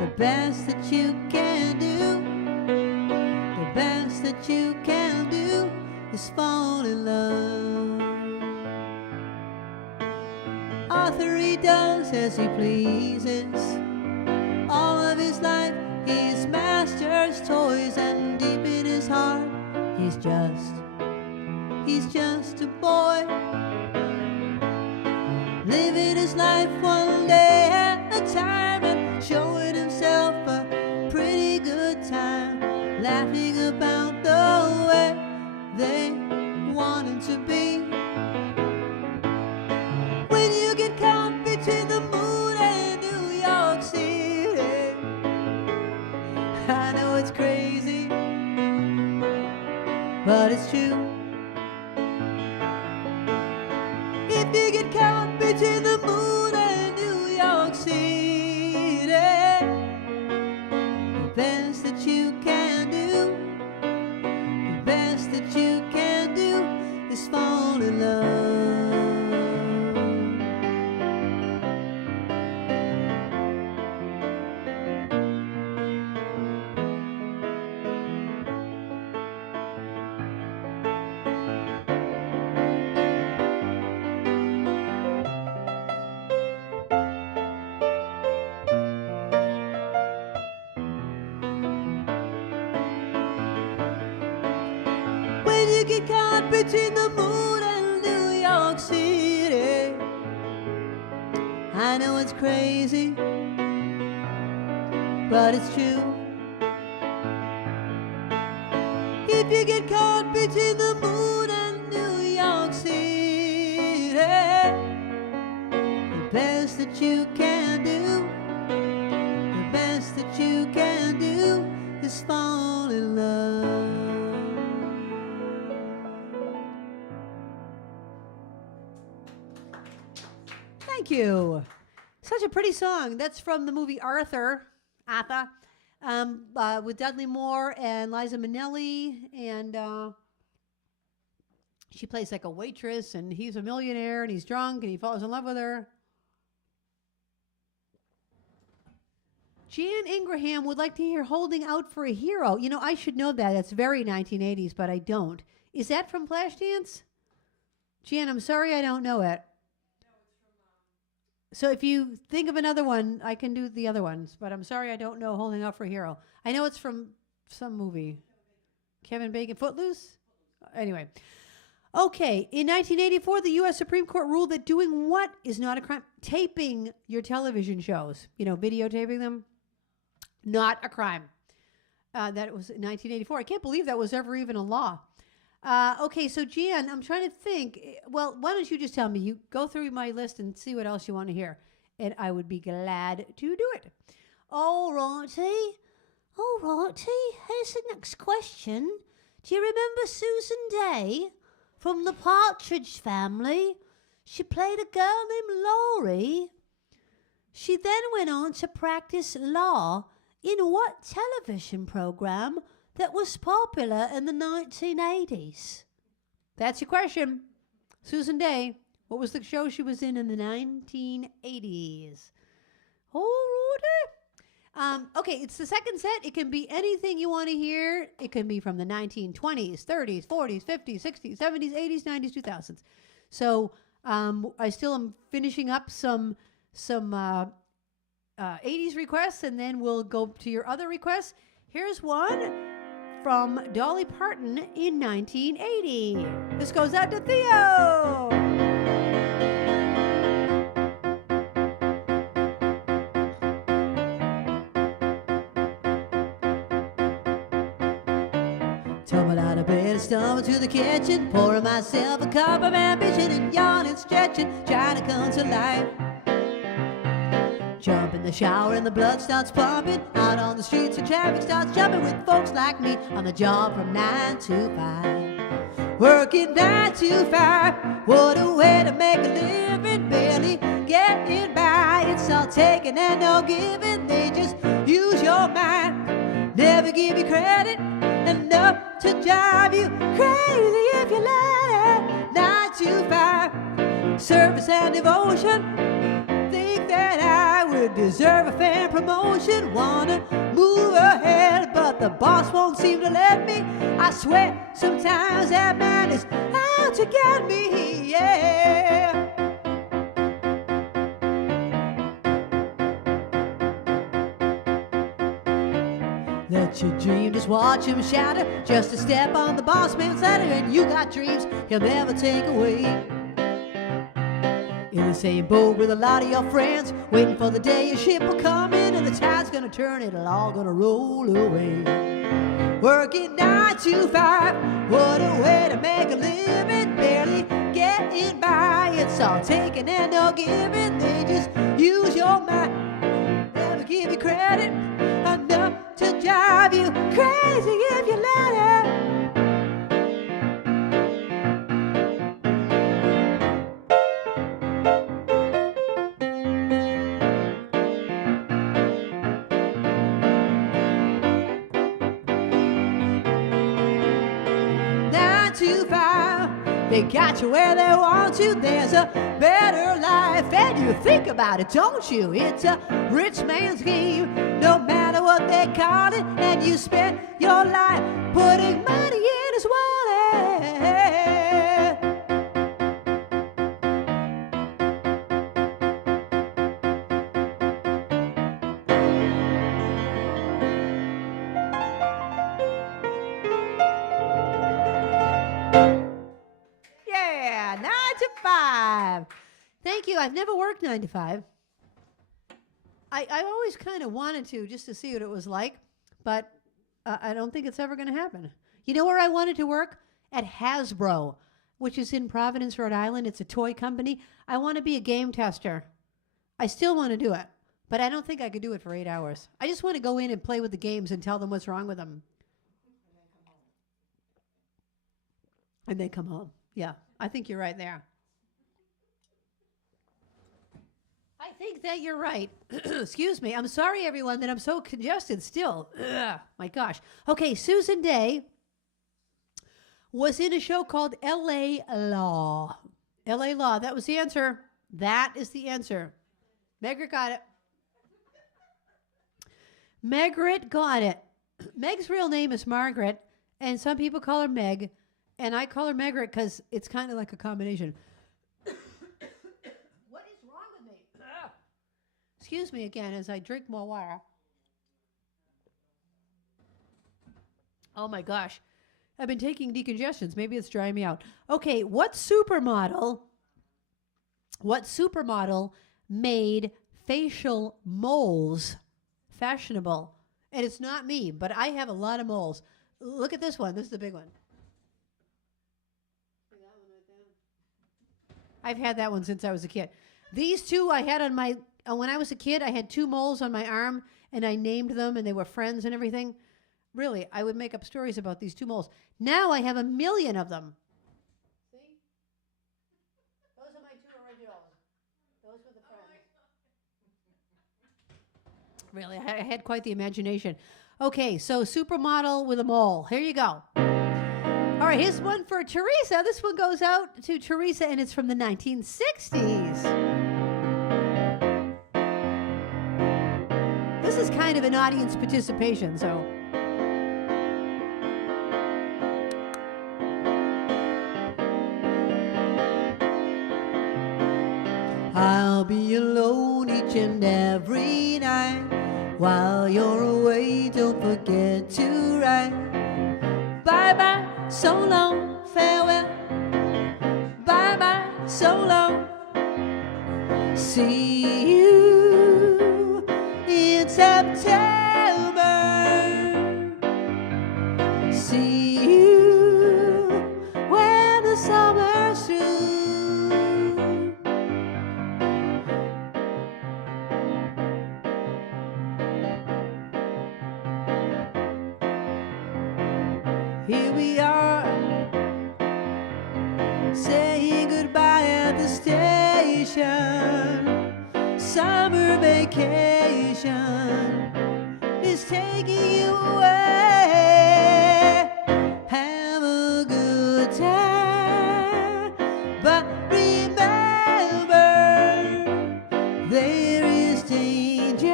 the best that you can do, the best that you can do is fall in love. Arthur, he does as he pleases. All of his life he's master's toys, and deep in his heart he's just a boy, living his life one day at a time and showing himself a pretty good time, laughing about the way they want him to be. When you get caught between the moon and New York City, I know it's crazy, but it's true. If you get caught between the moon and New York City, the best that you can do, the best that you can do is fall in love. Get caught between the moon and New York City, I know it's crazy, but it's true. If you get caught between the moon and New York City, the best that you can do, the best that you can do is fall in love. Thank you. Such a pretty song. That's from the movie Arthur, with Dudley Moore and Liza Minnelli, and she plays like a waitress, and he's a millionaire, and he's drunk, and he falls in love with her. Jan Ingraham would like to hear Holding Out for a Hero. You know, I should know that. That's very 1980s, but I don't. Is that from Flashdance? Jan, I'm sorry I don't know it. So if you think of another one, I can do the other ones. But I'm sorry I don't know Holding Out for a Hero. I know it's from some movie. Kevin Bacon, Footloose? Anyway. Okay, in 1984, the U.S. Supreme Court ruled that doing what is not a crime? Taping your television shows, videotaping them, not a crime. That was in 1984. I can't believe that was ever even a law. Okay, so Jan, I'm trying to think. Well, why don't you just tell me? You go through my list and see what else you want to hear, and I would be glad to do it. All righty. Here's the next question. Do you remember Susan Day from the Partridge Family? She played a girl named Laurie. She then went on to practice law in what television program that was popular in the 1980s? That's your question. Susan Day, what was the show she was in the 1980s? Okay, it's the second set. It can be anything you want to hear. It can be from the 1920s, 30s, 40s, 50s, 60s, 70s, 80s, 90s, 2000s. So I still am finishing up some 80s requests, and then we'll go to your other requests. Here's one from Dolly Parton in 1980. This goes out to Theo. Tumble out of bed and stumble to the kitchen, pouring myself a cup of ambition and yawning, stretching, trying to come to life. Jump in the shower and the blood starts pumping. Out on the streets the traffic starts jumping with folks like me on the job from 9 to 5. Working 9 to 5, what a way to make a living, barely getting by. It's all taking and no giving, they just use your mind. Never give you credit enough to drive you crazy if you let it. 9 to 5, service and devotion. Think that I would deserve a fan promotion. Wanna move ahead, but the boss won't seem to let me. I swear sometimes that man is out to get me, yeah. Let your dream, just watch him shatter. Just a step on the boss man's ladder, and you got dreams he'll never take away. In the same boat with a lot of your friends, waiting for the day your ship will come in, and the tide's gonna turn, it'll all gonna roll away. Working 9 to 5, what a way to make a living, barely getting by. It's all taking and no giving, they just use your mind. Never give you credit enough to drive you crazy if you let it. They got you where they want you. There's a better life, and you think about it, don't you? It's a rich man's game, no matter what they call it. And you spend your life putting money in his wallet. Yeah, 9 to 5. Thank you. I've never worked 9 to 5. I always kind of wanted to, just to see what it was like, but I don't think it's ever going to happen. You know where I wanted to work? At Hasbro, which is in Providence, Rhode Island. It's a toy company. I want to be a game tester. I still want to do it, but I don't think I could do it for 8 hours. I just want to go in and play with the games and tell them what's wrong with them. And then come home. Yeah, I think you're right there. I think that you're right. Excuse me. I'm sorry, everyone, that I'm so congested still. Ugh, my gosh. Okay, Susan Day was in a show called L.A. Law. L.A. Law. That was the answer. That is the answer. Margaret got it. Margaret got it. Meg's real name is Margaret, and some people call her Meg, and I call her Margaret because it's kind of like a combination. What is wrong with me? Ugh. Excuse me again as I drink more water. Oh my gosh. I've been taking decongestions. Maybe it's drying me out. Okay, what supermodel made facial moles fashionable? And it's not me, but I have a lot of moles. Look at this one. This is the big one. I've had that one since I was a kid. These two I had on my, when I was a kid, I had 2 moles on my arm, and I named them, and they were friends and everything. Really, I would make up stories about these 2 moles. Now I have 1 million of them. See? Those are my 2 originals. Those were the friends. Really, I had quite the imagination. Okay, so supermodel with a mole. Here you go. All right, here's one for Teresa. This one goes out to Teresa, and it's from the 1960s. This is kind of an audience participation, so. I'll be alone each and every night. While you're away, don't forget to write. Bye-bye, so long, farewell. Bye-bye, so long. See you in September. See you when the summer's through. Here we are, saying goodbye at the station. Summer vacation is taking you away. Have a good time, but remember, there is danger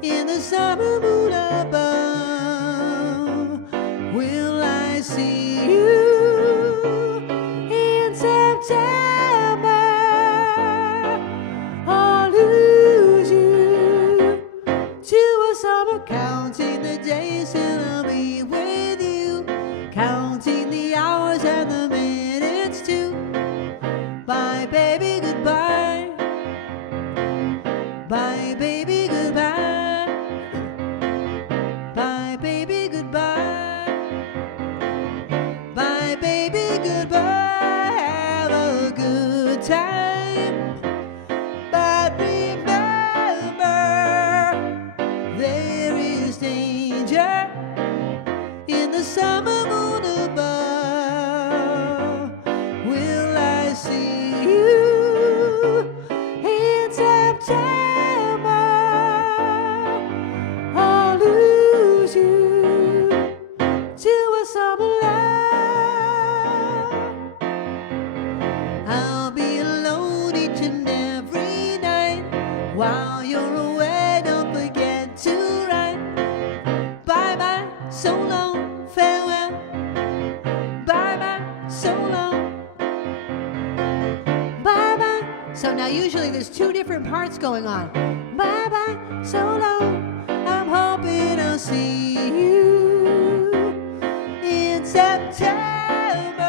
in the summer moon above. Will I see you in September or lose you to a summer? Counting the days till I'll be with you, counting the hours and the minutes too. Bye baby, goodbye. Bye baby, goodbye. Bye baby, goodbye. Bye, baby, goodbye. Have a good time. But remember, there is danger in the summer moon above. Will I see you in September or lose you to a summer love? I'll be alone each and every night. While you're away, don't forget to write. Bye-bye, so long, farewell. Bye-bye, so long. Bye-bye. So now usually there's 2 different parts going on. Bye-bye, so long. I'm hoping I'll see you in September.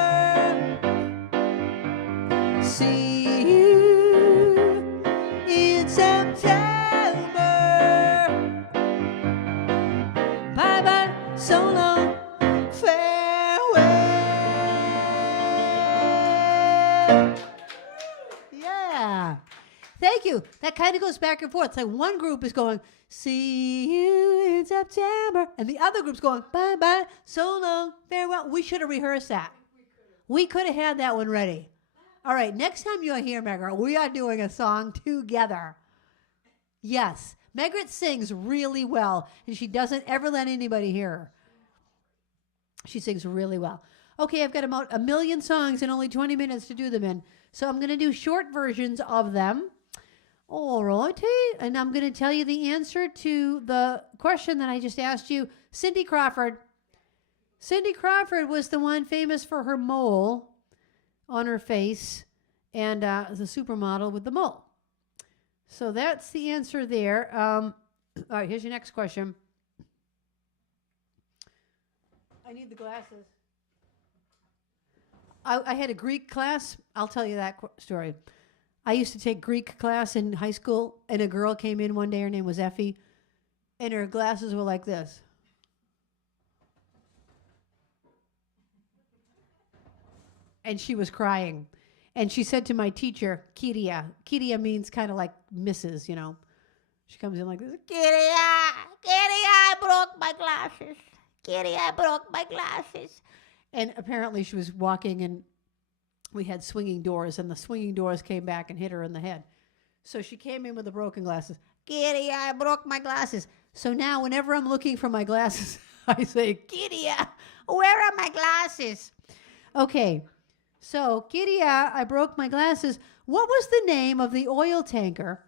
See you in September. Bye-bye, so long, farewell. Yeah. Thank you. That kind of goes back and forth. It's like one group is going, see you in September, and the other group's going, bye-bye, so long, farewell. We should have rehearsed that. We could have had that one ready. All right, next time you're here, Margaret, we are doing a song together. Yes, Margaret sings really well, and she doesn't ever let anybody hear her. She sings really well. Okay, I've got about 1 million songs and only 20 minutes to do them in, so I'm going to do short versions of them. All righty, and I'm going to tell you the answer to the question that I just asked you. Cyndi Crawford. Cyndi Crawford was the one famous for her mole on her face, and the supermodel with the mole. So that's the answer there. All right, here's your next question. I need the glasses. I had a Greek class. I'll tell you that story. I used to take Greek class in high school, and a girl came in one day. Her name was Effie, and her glasses were like this. And she was crying. And she said to my teacher, Kyria. Kyria means kind of like Mrs., you know. She comes in like this. Kyria, I broke my glasses. Kyria, I broke my glasses. And apparently she was walking, and we had swinging doors, and the swinging doors came back and hit her in the head. So she came in with the broken glasses. Kyria, I broke my glasses. So now whenever I'm looking for my glasses, I say, Kyria, where are my glasses? Okay. So, Kyria, I broke my glasses. What was the name of the oil tanker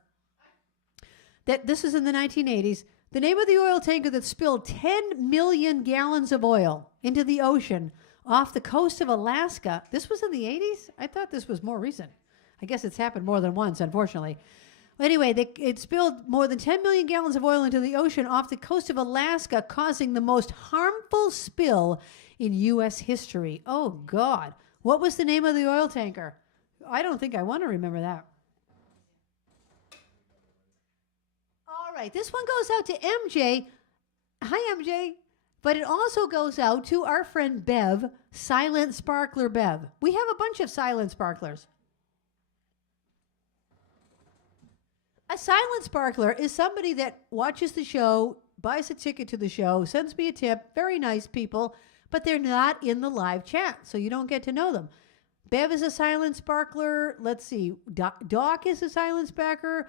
this is in the 1980s, the name of the oil tanker that spilled 10 million gallons of oil into the ocean off the coast of Alaska? This was in the 80s? I thought this was more recent. I guess it's happened more than once, unfortunately. Anyway, it spilled more than 10 million gallons of oil into the ocean off the coast of Alaska, causing the most harmful spill in U.S. history. Oh, God. What was the name of the oil tanker? I don't think I want to remember that. All right, this one goes out to MJ. Hi, MJ. But it also goes out to our friend Bev, Silent Sparkler Bev. We have a bunch of silent sparklers. A silent sparkler is somebody that watches the show, buys a ticket to the show, sends me a tip, very nice people, but they're not in the live chat, so you don't get to know them. Bev is a silent sparkler. Let's see. Doc is a silent sparkler.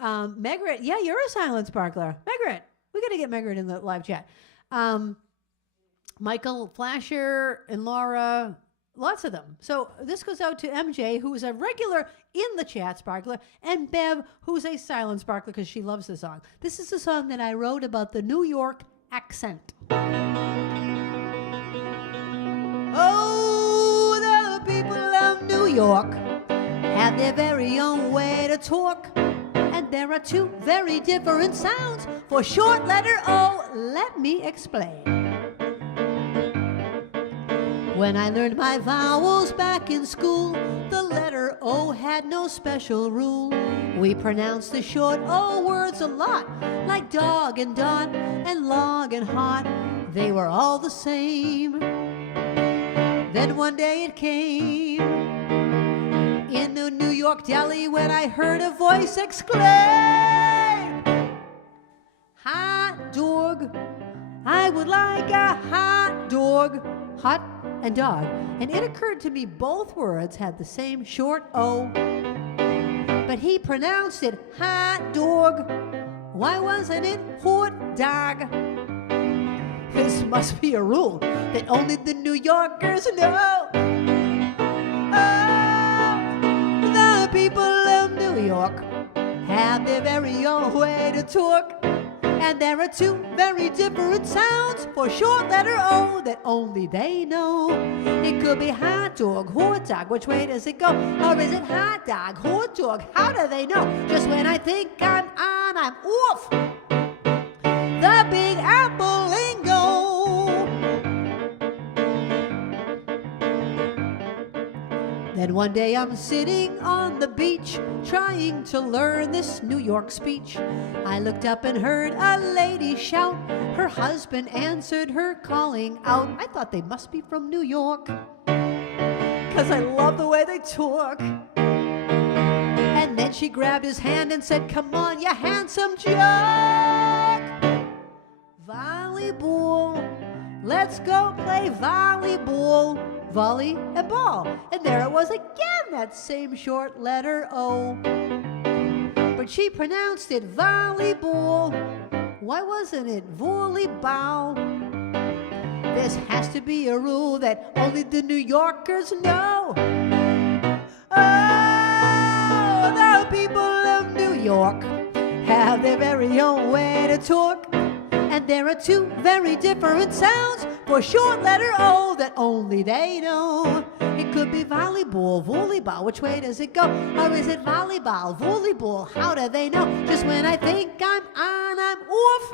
Megret, yeah, you're a silent sparkler. Megret, we got to get Megret in the live chat. Michael Flasher and Laura, lots of them. So this goes out to MJ, who is a regular in the chat sparkler, and Bev, who's a silent sparkler because she loves the song. This is a song that I wrote about the New York accent. Oh, the people of New York have their very own way to talk, and there are two very different sounds for short letter O. Let me explain. When I learned my vowels back in school, the letter O had no special rule. We pronounced the short O words a lot, like dog and dot and log and hot. They were all the same. Then one day it came in the New York deli when I heard a voice exclaim, hot dog, I would like a hot dog. Hot and dog. And it occurred to me both words had the same short O, but he pronounced it hot dog. Why wasn't it hot dog? This must be a rule that only the New Yorkers know. Oh, the people of New York have their very own way to talk, and there are two very different sounds for short letter O that only they know. It could be hot dog, which way does it go? Or is it hot dog, hot dog? How do they know? Just when I think I'm on, I'm off. The Big Apple lingo. Then one day I'm sitting on the beach trying to learn this New York speech. I looked up and heard a lady shout. Her husband answered her calling out. I thought they must be from New York, 'cause I love the way they talk. And then she grabbed his hand and said, come on, you handsome jock. Volleyball, let's go play volleyball. Volley and ball. And there it was again, that same short letter O. But she pronounced it volleyball. Why wasn't it volleyball? This has to be a rule that only the New Yorkers know. Oh, the people of New York have their very own way to talk, and there are two very different sounds for short letter O that only they know. It could be volleyball, volleyball, which way does it go? Or is it volleyball, volleyball, how do they know? Just when I think I'm on, I'm off.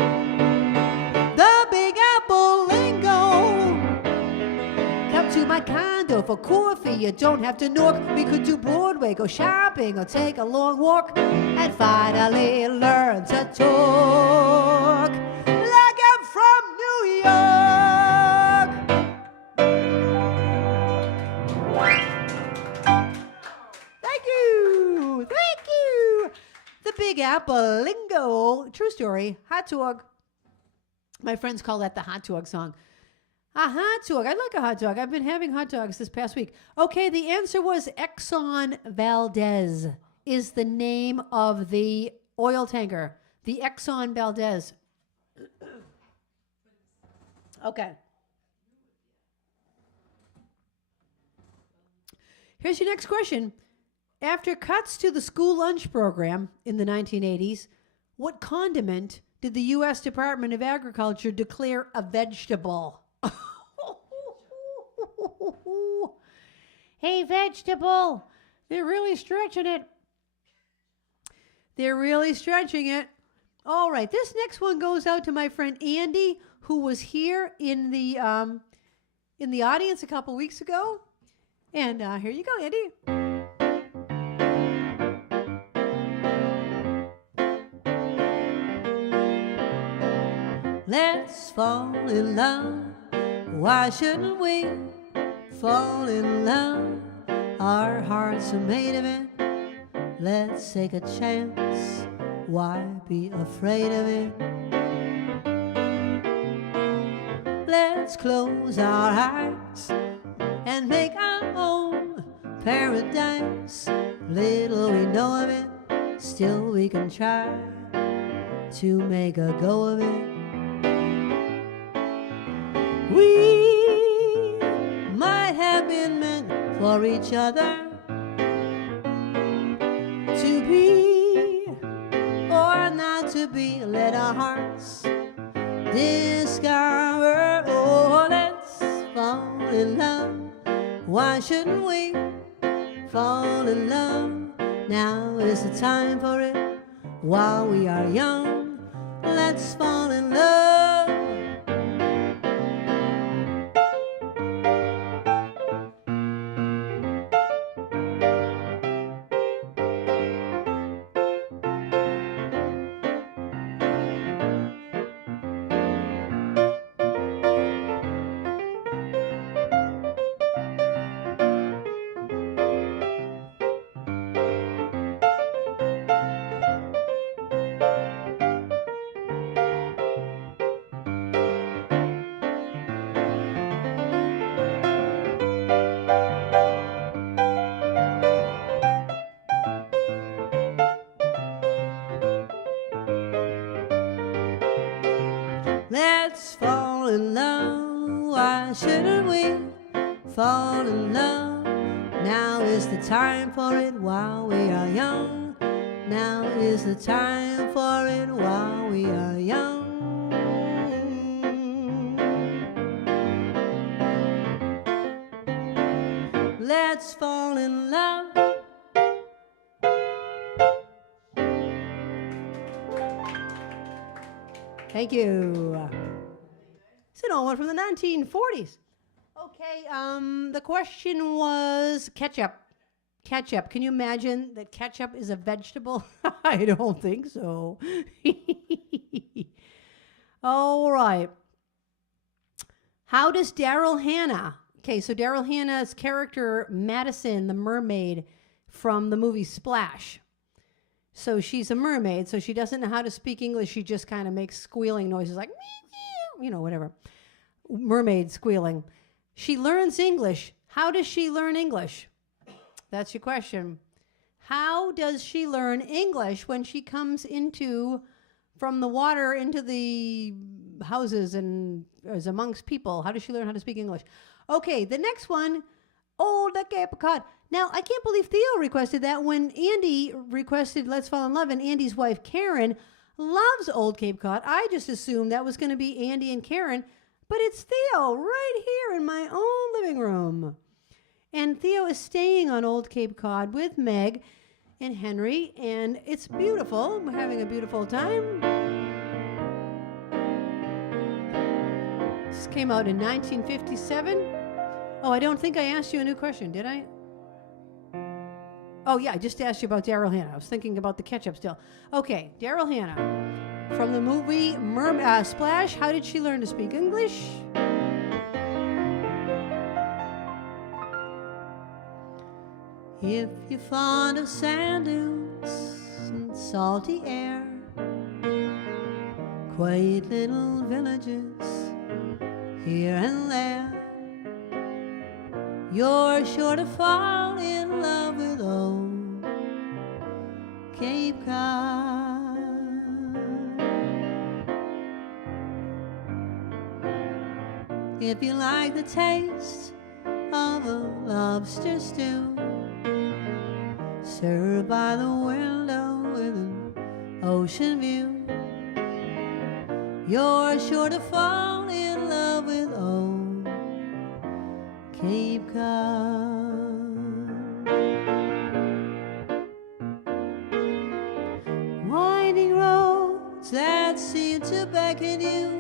the Big Apple lingo. Come to my condo for coffee, you don't have to knock. We could do Broadway, go shopping, or take a long walk, and finally learn to talk like I'm from New York. Thank you, thank you. The Big Apple lingo, true story, hot dog. My friends call that the hot dog song. A hot dog. I like a hot dog. I've been having hot dogs this past week. Okay, the answer was Exxon Valdez is the name of the oil tanker. The Exxon Valdez. Okay. Here's your next question. After cuts to the school lunch program in the 1980s, what condiment did the U.S. Department of Agriculture declare a vegetable? Hey, vegetable. They're really stretching it. They're really stretching it. All right, this next one goes out to my friend Andy, who was here in the audience a couple weeks ago. And here you go, Andy. Let's fall in love. Why shouldn't we fall in love? Our hearts are made of it. Let's take a chance. Why be afraid of it? Let's close our eyes and make our own paradise. Little we know of it, still we can try to make a go of it. We might have been meant for each other, to be or not to be. Let our hearts discover. Oh, let's fall in love. Why shouldn't we fall in love? Now is the time for it. While we are young, let's fall in love. Let's fall in love. Why shouldn't we fall in love? Now is the time for it while we are young. Now is the time for it while we are young. Let's fall in love. Thank you. It's an old one from the 1940s. Okay, the question was ketchup. Ketchup. Can you imagine that ketchup is a vegetable? I don't think so. All right. How does Daryl Hannah... Okay, so Daryl Hannah's character, Madison, the mermaid from the movie Splash. So she's a mermaid, so she doesn't know how to speak English. She just kind of makes squealing noises like, you know, whatever. Mermaid squealing. She learns English. How does she learn English? That's your question. How does she learn English when she comes from the water into the houses and is amongst people? How does she learn how to speak English? Okay, the next one, Old Cape Cod. Now, I can't believe Theo requested that when Andy requested Let's Fall in Love, and Andy's wife, Karen, loves Old Cape Cod. I just assumed that was going to be Andy and Karen, but it's Theo right here in my own living room. And Theo is staying on Old Cape Cod with Meg and Henry, and it's beautiful. We're having a beautiful time. This came out in 1957. Oh, I don't think I asked you a new question, did I? Oh, yeah, I just asked you about Daryl Hannah. I was thinking about the ketchup still. Okay, Daryl Hannah. From the movie Splash, how did she learn to speak English? If you're fond of sand dunes and salty air, quiet little villages here and there, you're sure to fall in love with old Cape Cod. If you like the taste of a lobster stew, served by the window with an ocean view, you're sure to fall in love with old Cape Cod. Winding roads that seem to beckon you,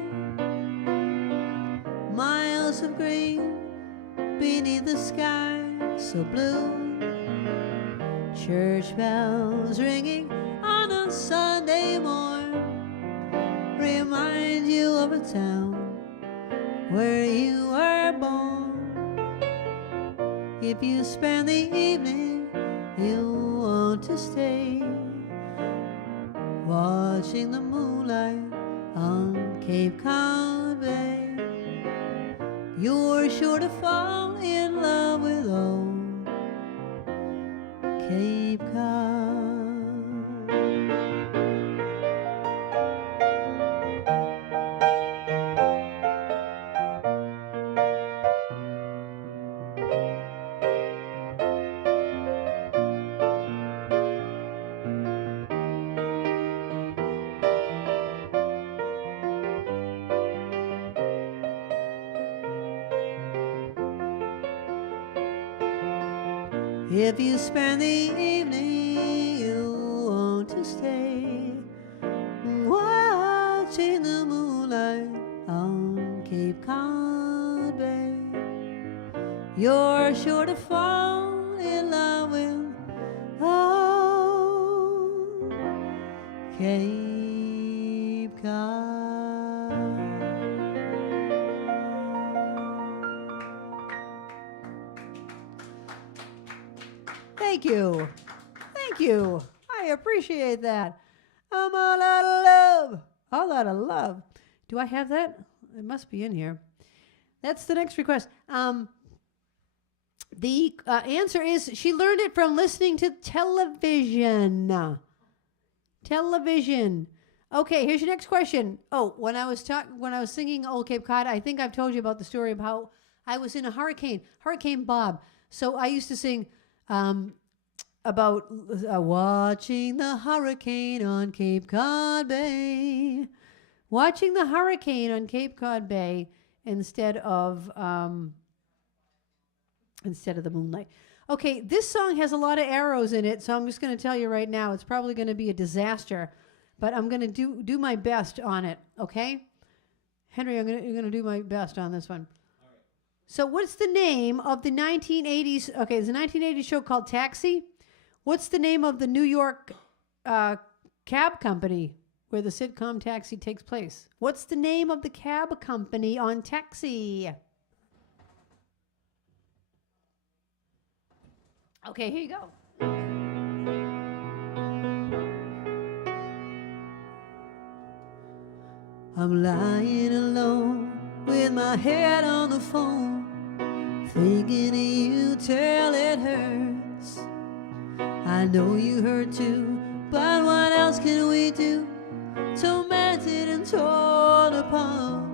miles of green beneath the sky so blue, church bells ringing on a Sunday morn remind you of a town where you were born. If you spend the evening, you want to stay watching the moonlight on Cape Cod Bay. You're sure to fall in love with old Cape Cod. If you spend the evening, you want to stay watching the moonlight on Cape Cod Bay. You're sure to fall in love with old Cape Cod. Thank you. Thank you. I appreciate that. I'm all out of love. All out of love. Do I have that? It must be in here. That's the next request. The answer is she learned it from listening to television. Television. Okay, here's your next question. Oh, when I was singing Old Cape Cod, I think I've told you about the story of how I was in a Hurricane Bob. So I used to sing about watching the hurricane on Cape Cod Bay. Watching the hurricane on Cape Cod Bay instead of the moonlight. Okay, this song has a lot of arrows in it, so I'm just going to tell you right now, it's probably going to be a disaster, but I'm going to do my best on it, okay? Henry, you're going to do my best on this one. All right. So what's the name of the 1980s? Okay, there's a 1980s show called Taxi. What's the name of the New York cab company where the sitcom Taxi takes place? What's the name of the cab company on Taxi? Okay, here you go. I'm lying alone with my head on the phone, thinking of you till it hurts. I know you hurt too, but what else can we do? Tormented and torn apart.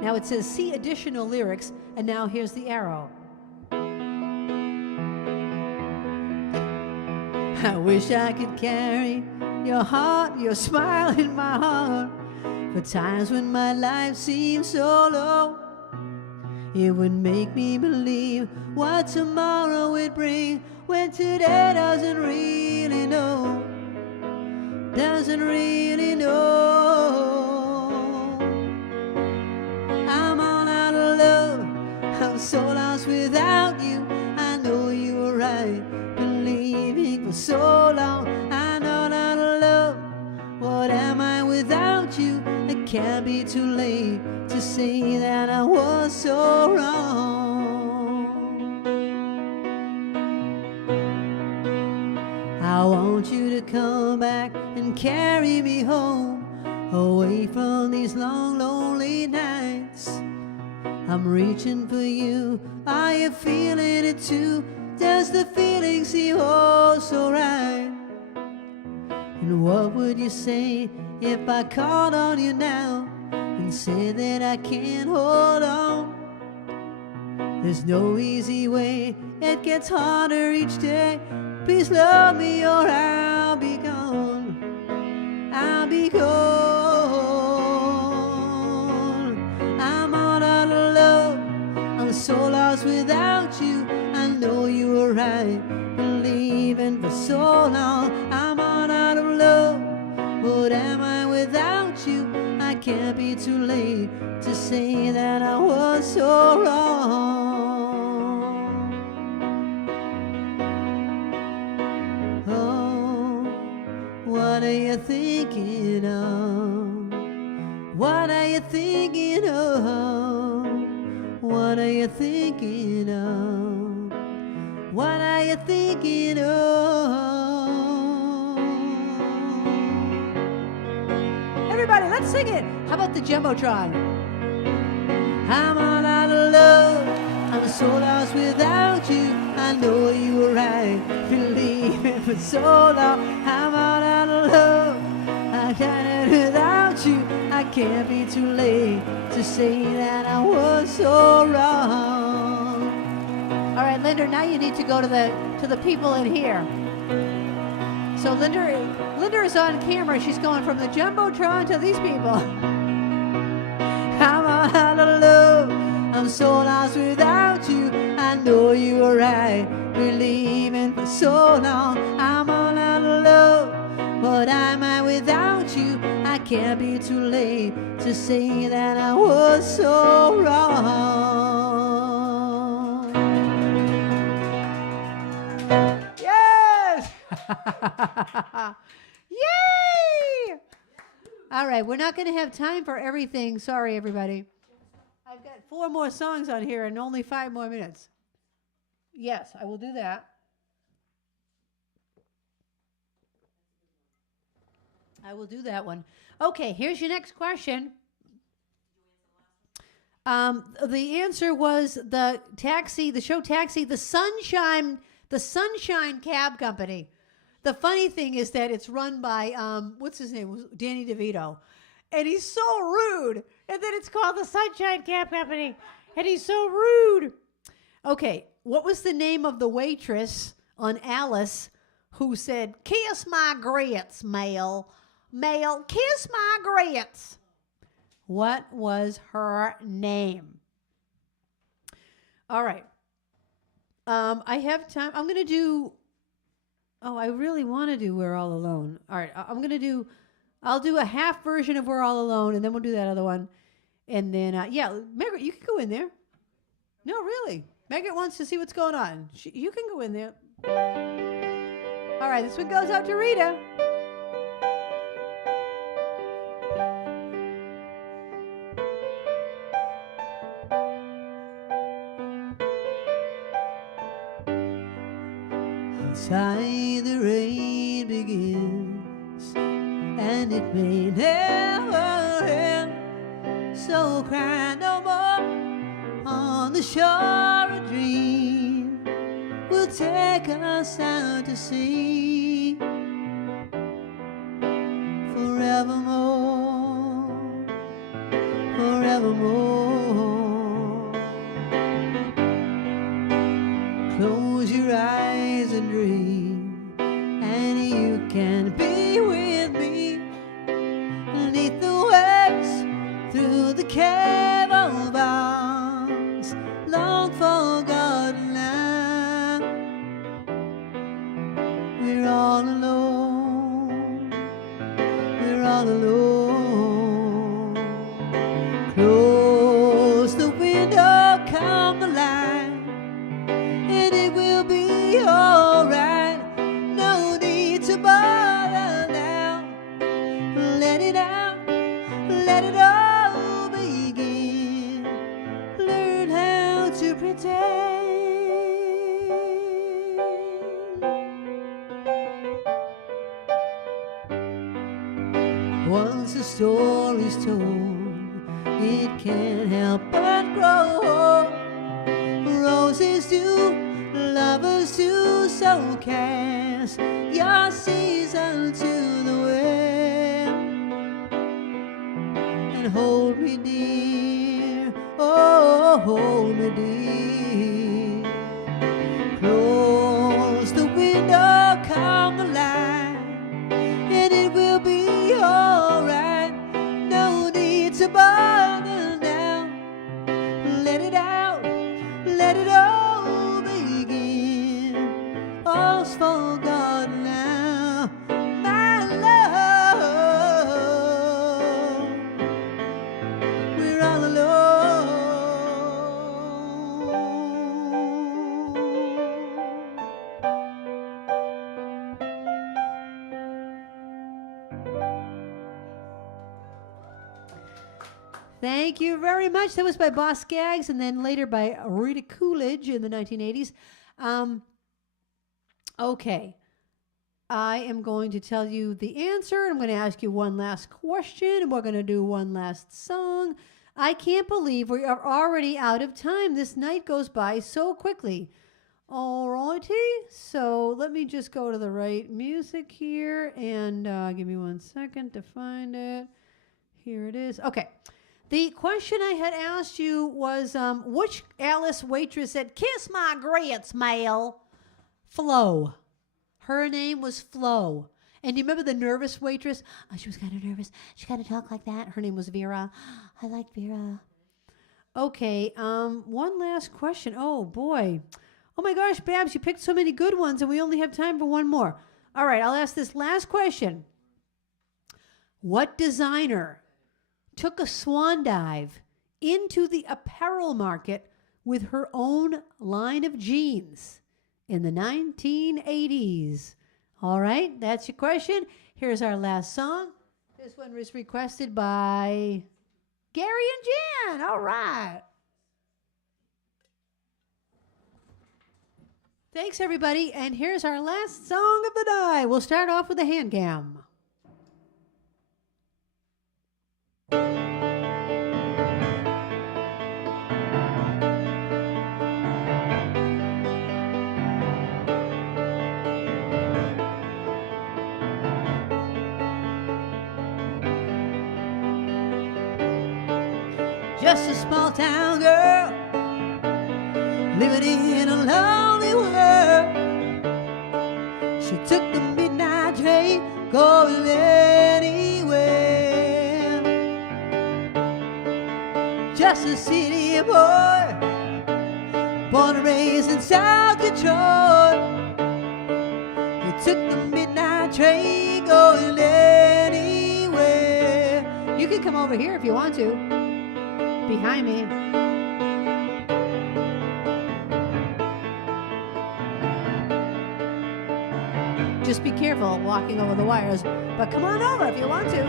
Now it says see additional lyrics, and now here's the arrow. I wish I could carry your heart, your smile in my heart. For times when my life seems so low, it would make me believe what tomorrow would bring, when today doesn't really know. Doesn't really know. for so long. I know not love. What am I without you? It can't be too late to say that I was so wrong. I want you to come back and carry me home, away from these long, lonely nights. I'm reaching for you. Are you feeling it too? Does the feeling seem oh so right? And what would you say if I called on you now and said that I can't hold on? There's no easy way, it gets harder each day. Please love me or I'll be gone. I'll be gone. I'm all out of love. I'm so lost without you. I know you were right, believing for so long. I'm all out of love. What am I without you? I can't be too late to say that I was so wrong. What are you thinking of? What are you thinking of? What are you thinking of? What are you thinking of? Everybody, let's sing it. How about the Jumbotron? I'm all out of love. I'm so lost without you. I know you were right, believing for so long. I'm all out of love. I can't without you. I can't be too late to say that I was so wrong. All right, Linda, now you need to go to the people in here. So Linda is on camera. She's going from the Jumbotron to these people. I'm all out of love. I'm so lost without you. I know you were right, believing for so long. I'm all out of love. What am I without you? I can't be too late to say that I was so wrong. Yes! Yay! All right, we're not going to have time for everything. Sorry, everybody. I've got 4 more songs on here and only 5 more minutes. Yes, I will do that. I will do that one. Okay, here's your next question. The answer was the show Taxi, the Sunshine Cab Company. The funny thing is that it's run by, what's his name? Danny DeVito. And he's so rude. And then it's called the Sunshine Cab Company. And he's so rude. Okay, what was the name of the waitress on Alice who said, "Kiss my grits, Mel. Mel, kiss my grits"? What was her name? All right. I have time. I'm going to do... Oh, I really want to do We're All Alone. All right, I'll do a half version of We're All Alone, and then we'll do that other one. And then, Margaret, you can go in there. No, really. Margaret wants to see what's going on. You can go in there. All right, this one goes out to Rita. Outside the rain begins, and it may never end. So cry no more. On the shore a dream will take us out to sea. Forevermore, forevermore. Close your eyes and dream, and you can be with me beneath the waves, through the cave of arms, long forgotten land. We're all alone, we're all alone. Close the window, come the light, and it will be alright. No Once the story's told, it can't help but grow. Roses do, lovers do, so cast your season to the wind and hold me dear, oh, hold me dear. Close the window, calm the light, and it will be alright. No need to bother now. Let it out, let it all begin. All's forgotten now, my love. We're all alone. Thank you very much. That was by Boss Skaggs and then later by Rita Coolidge in the 1980s. Okay. I am going to tell you the answer. I'm going to ask you one last question, and we're going to do one last song. I can't believe we are already out of time. This night goes by so quickly. All righty. So let me just go to the right music here, and give me 1 second to find it. Here it is. Okay. The question I had asked you was, which Alice waitress said, "Kiss my grits, Mel"? Flo. Her name was Flo. And you remember the nervous waitress? Oh, she was kind of nervous. She kind of talked like that. Her name was Vera. I liked Vera. Okay, one last question. Oh, boy. Oh, my gosh, Babs, you picked so many good ones, and we only have time for one more. All right, I'll ask this last question. What designer took a swan dive into the apparel market with her own line of jeans in the 1980s? All right, that's your question. Here's our last song. This one was requested by Gary and Jan. All right. Thanks, everybody. And here's our last song of the night. We'll start off with a hand cam. Just a small town girl living in a lonely world. She took the midnight train going anywhere. Just a city boy, born and raised in South Detroit. He took the midnight train going anywhere. You can come over here if you want to. Behind me. Just be careful walking over the wires, but come on over if you want to.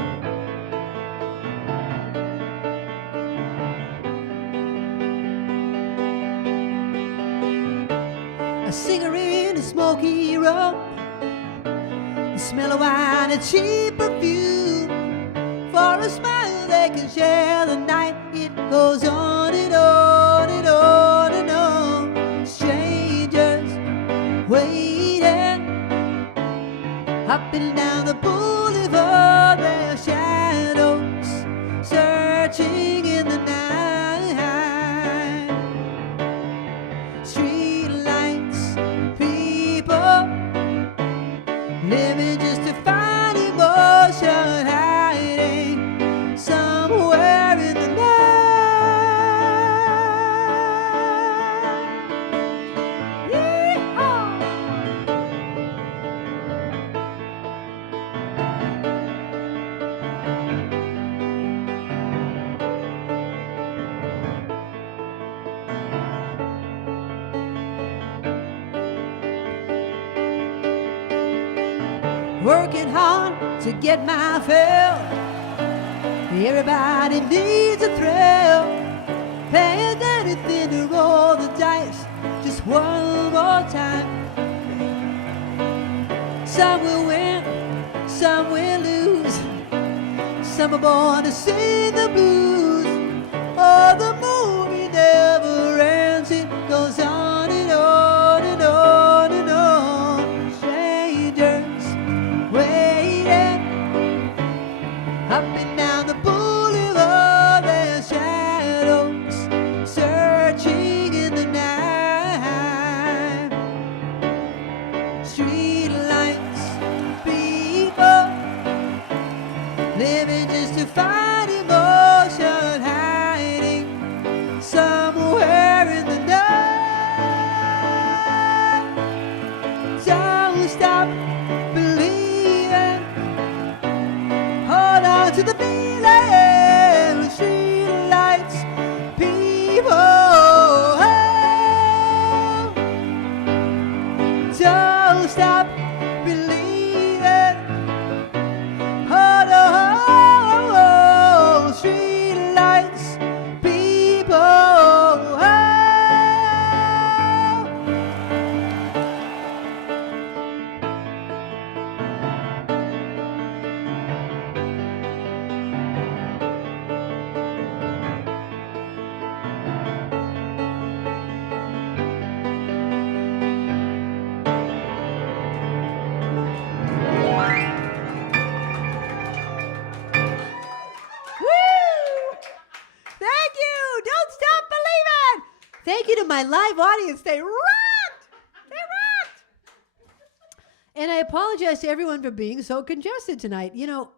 A singer in a smoky room, the smell of wine and cheap perfume. For a smile they can share the night. It goes on and on and on and on. Strangers waiting up and down the boulevard. Their shadows searching in the night. Street lights, people living just to find emotion. Working hard to get my fill. Everybody needs a thrill. Paying anything to roll the dice just one more time. Some will win, some will lose. never born to sing the blues. Oh, the movie never ends. It goes on and on and on and on. Strangers waiting up and down the boulevard. Their shadows searching in the night. Street lights, people living just to find emotion hiding somewhere in the night. Don't stop believing. Hold on to the feeling. Street lights, people. Don't stop believing. Hold on, street lights, people. Thank you. Don't stop believing. Thank you to my live audience. They rocked. They rocked. And I apologize to everyone for being so congested tonight. You know,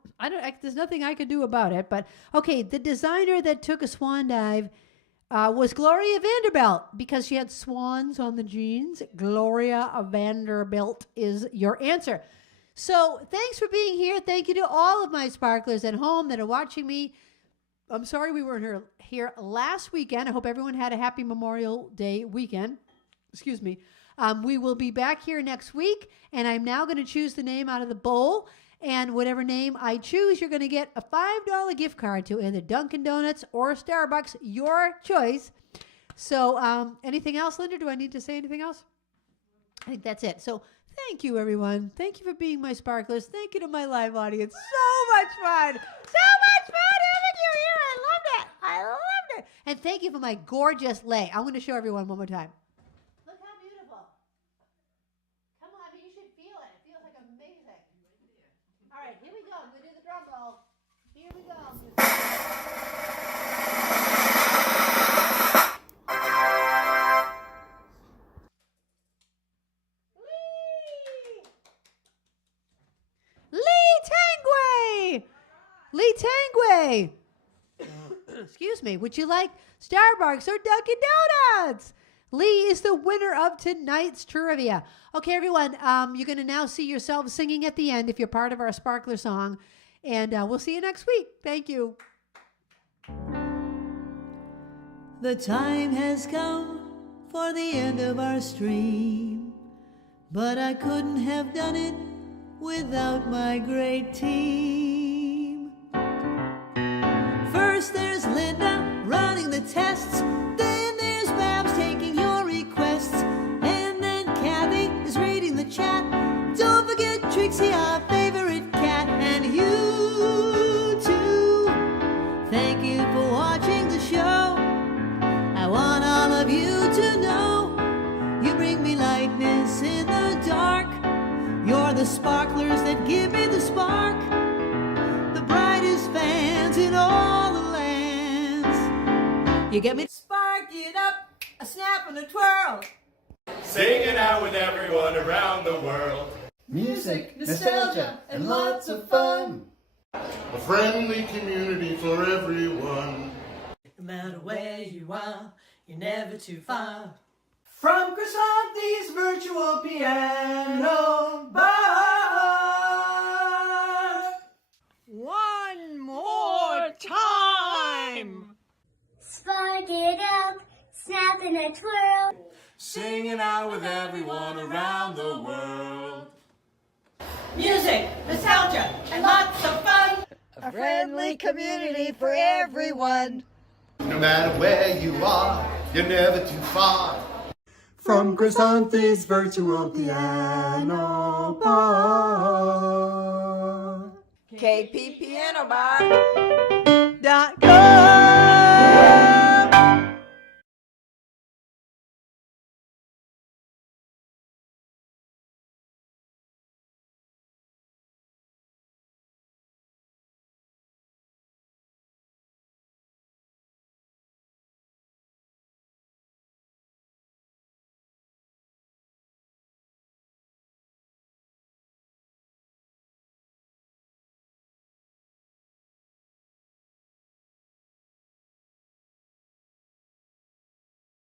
there's nothing I could do about it. But okay, the designer that took a swan dive was Gloria Vanderbilt because she had swans on the jeans. Gloria Vanderbilt is your answer. So thanks for being here. Thank you to all of my sparklers at home that are watching me. I'm sorry we weren't here last weekend. I hope everyone had a happy Memorial Day weekend. Excuse me. We will be back here next week, and I'm now going to choose the name out of the bowl. And whatever name I choose, you're going to get a $5 gift card to either Dunkin' Donuts or Starbucks, your choice. So anything else, Linda? Do I need to say anything else? I think that's it. So thank you, everyone. Thank you for being my sparklers. Thank you to my live audience. So much fun. So much fun having you here. I loved it. I loved it. And thank you for my gorgeous lay. I'm going to show everyone one more time. Look how beautiful. Come on, you should feel it. It feels like amazing. All right, here we go. I'm going to do the drum roll. Here we go. Lee Tangway. Excuse me. Would you like Starbucks or Dunkin' Donuts? Lee is the winner of tonight's trivia. Okay, everyone. You're going to now see yourself singing at the end if you're part of our Sparkler song. And we'll see you next week. Thank you. The time has come for the end of our stream, but I couldn't have done it without my great team. First there's Linda running the tests, then there's Babs taking your requests, and then Kathy is reading the chat. Don't forget Trixie, our favorite cat, and you too. Thank you for watching the show. I want all of you to know you bring me lightness in the dark. You're the sparklers that give me the spark, the brightest fans in all the lands. You get me? Spark it up, a snap and a twirl. Singing out with everyone around the world. Music, nostalgia, and lots of fun. A friendly community for everyone. No matter where you are, you're never too far. From Krisanthi's virtual piano bar. One more time. Spark it up, snap and a twirl. Singing out with everyone around the world. Music, nostalgia, and lots of fun. A friendly community for everyone. No matter where you are, you're never too far. From Krisanthi's virtual piano bar. PAP Piano Bar. .com.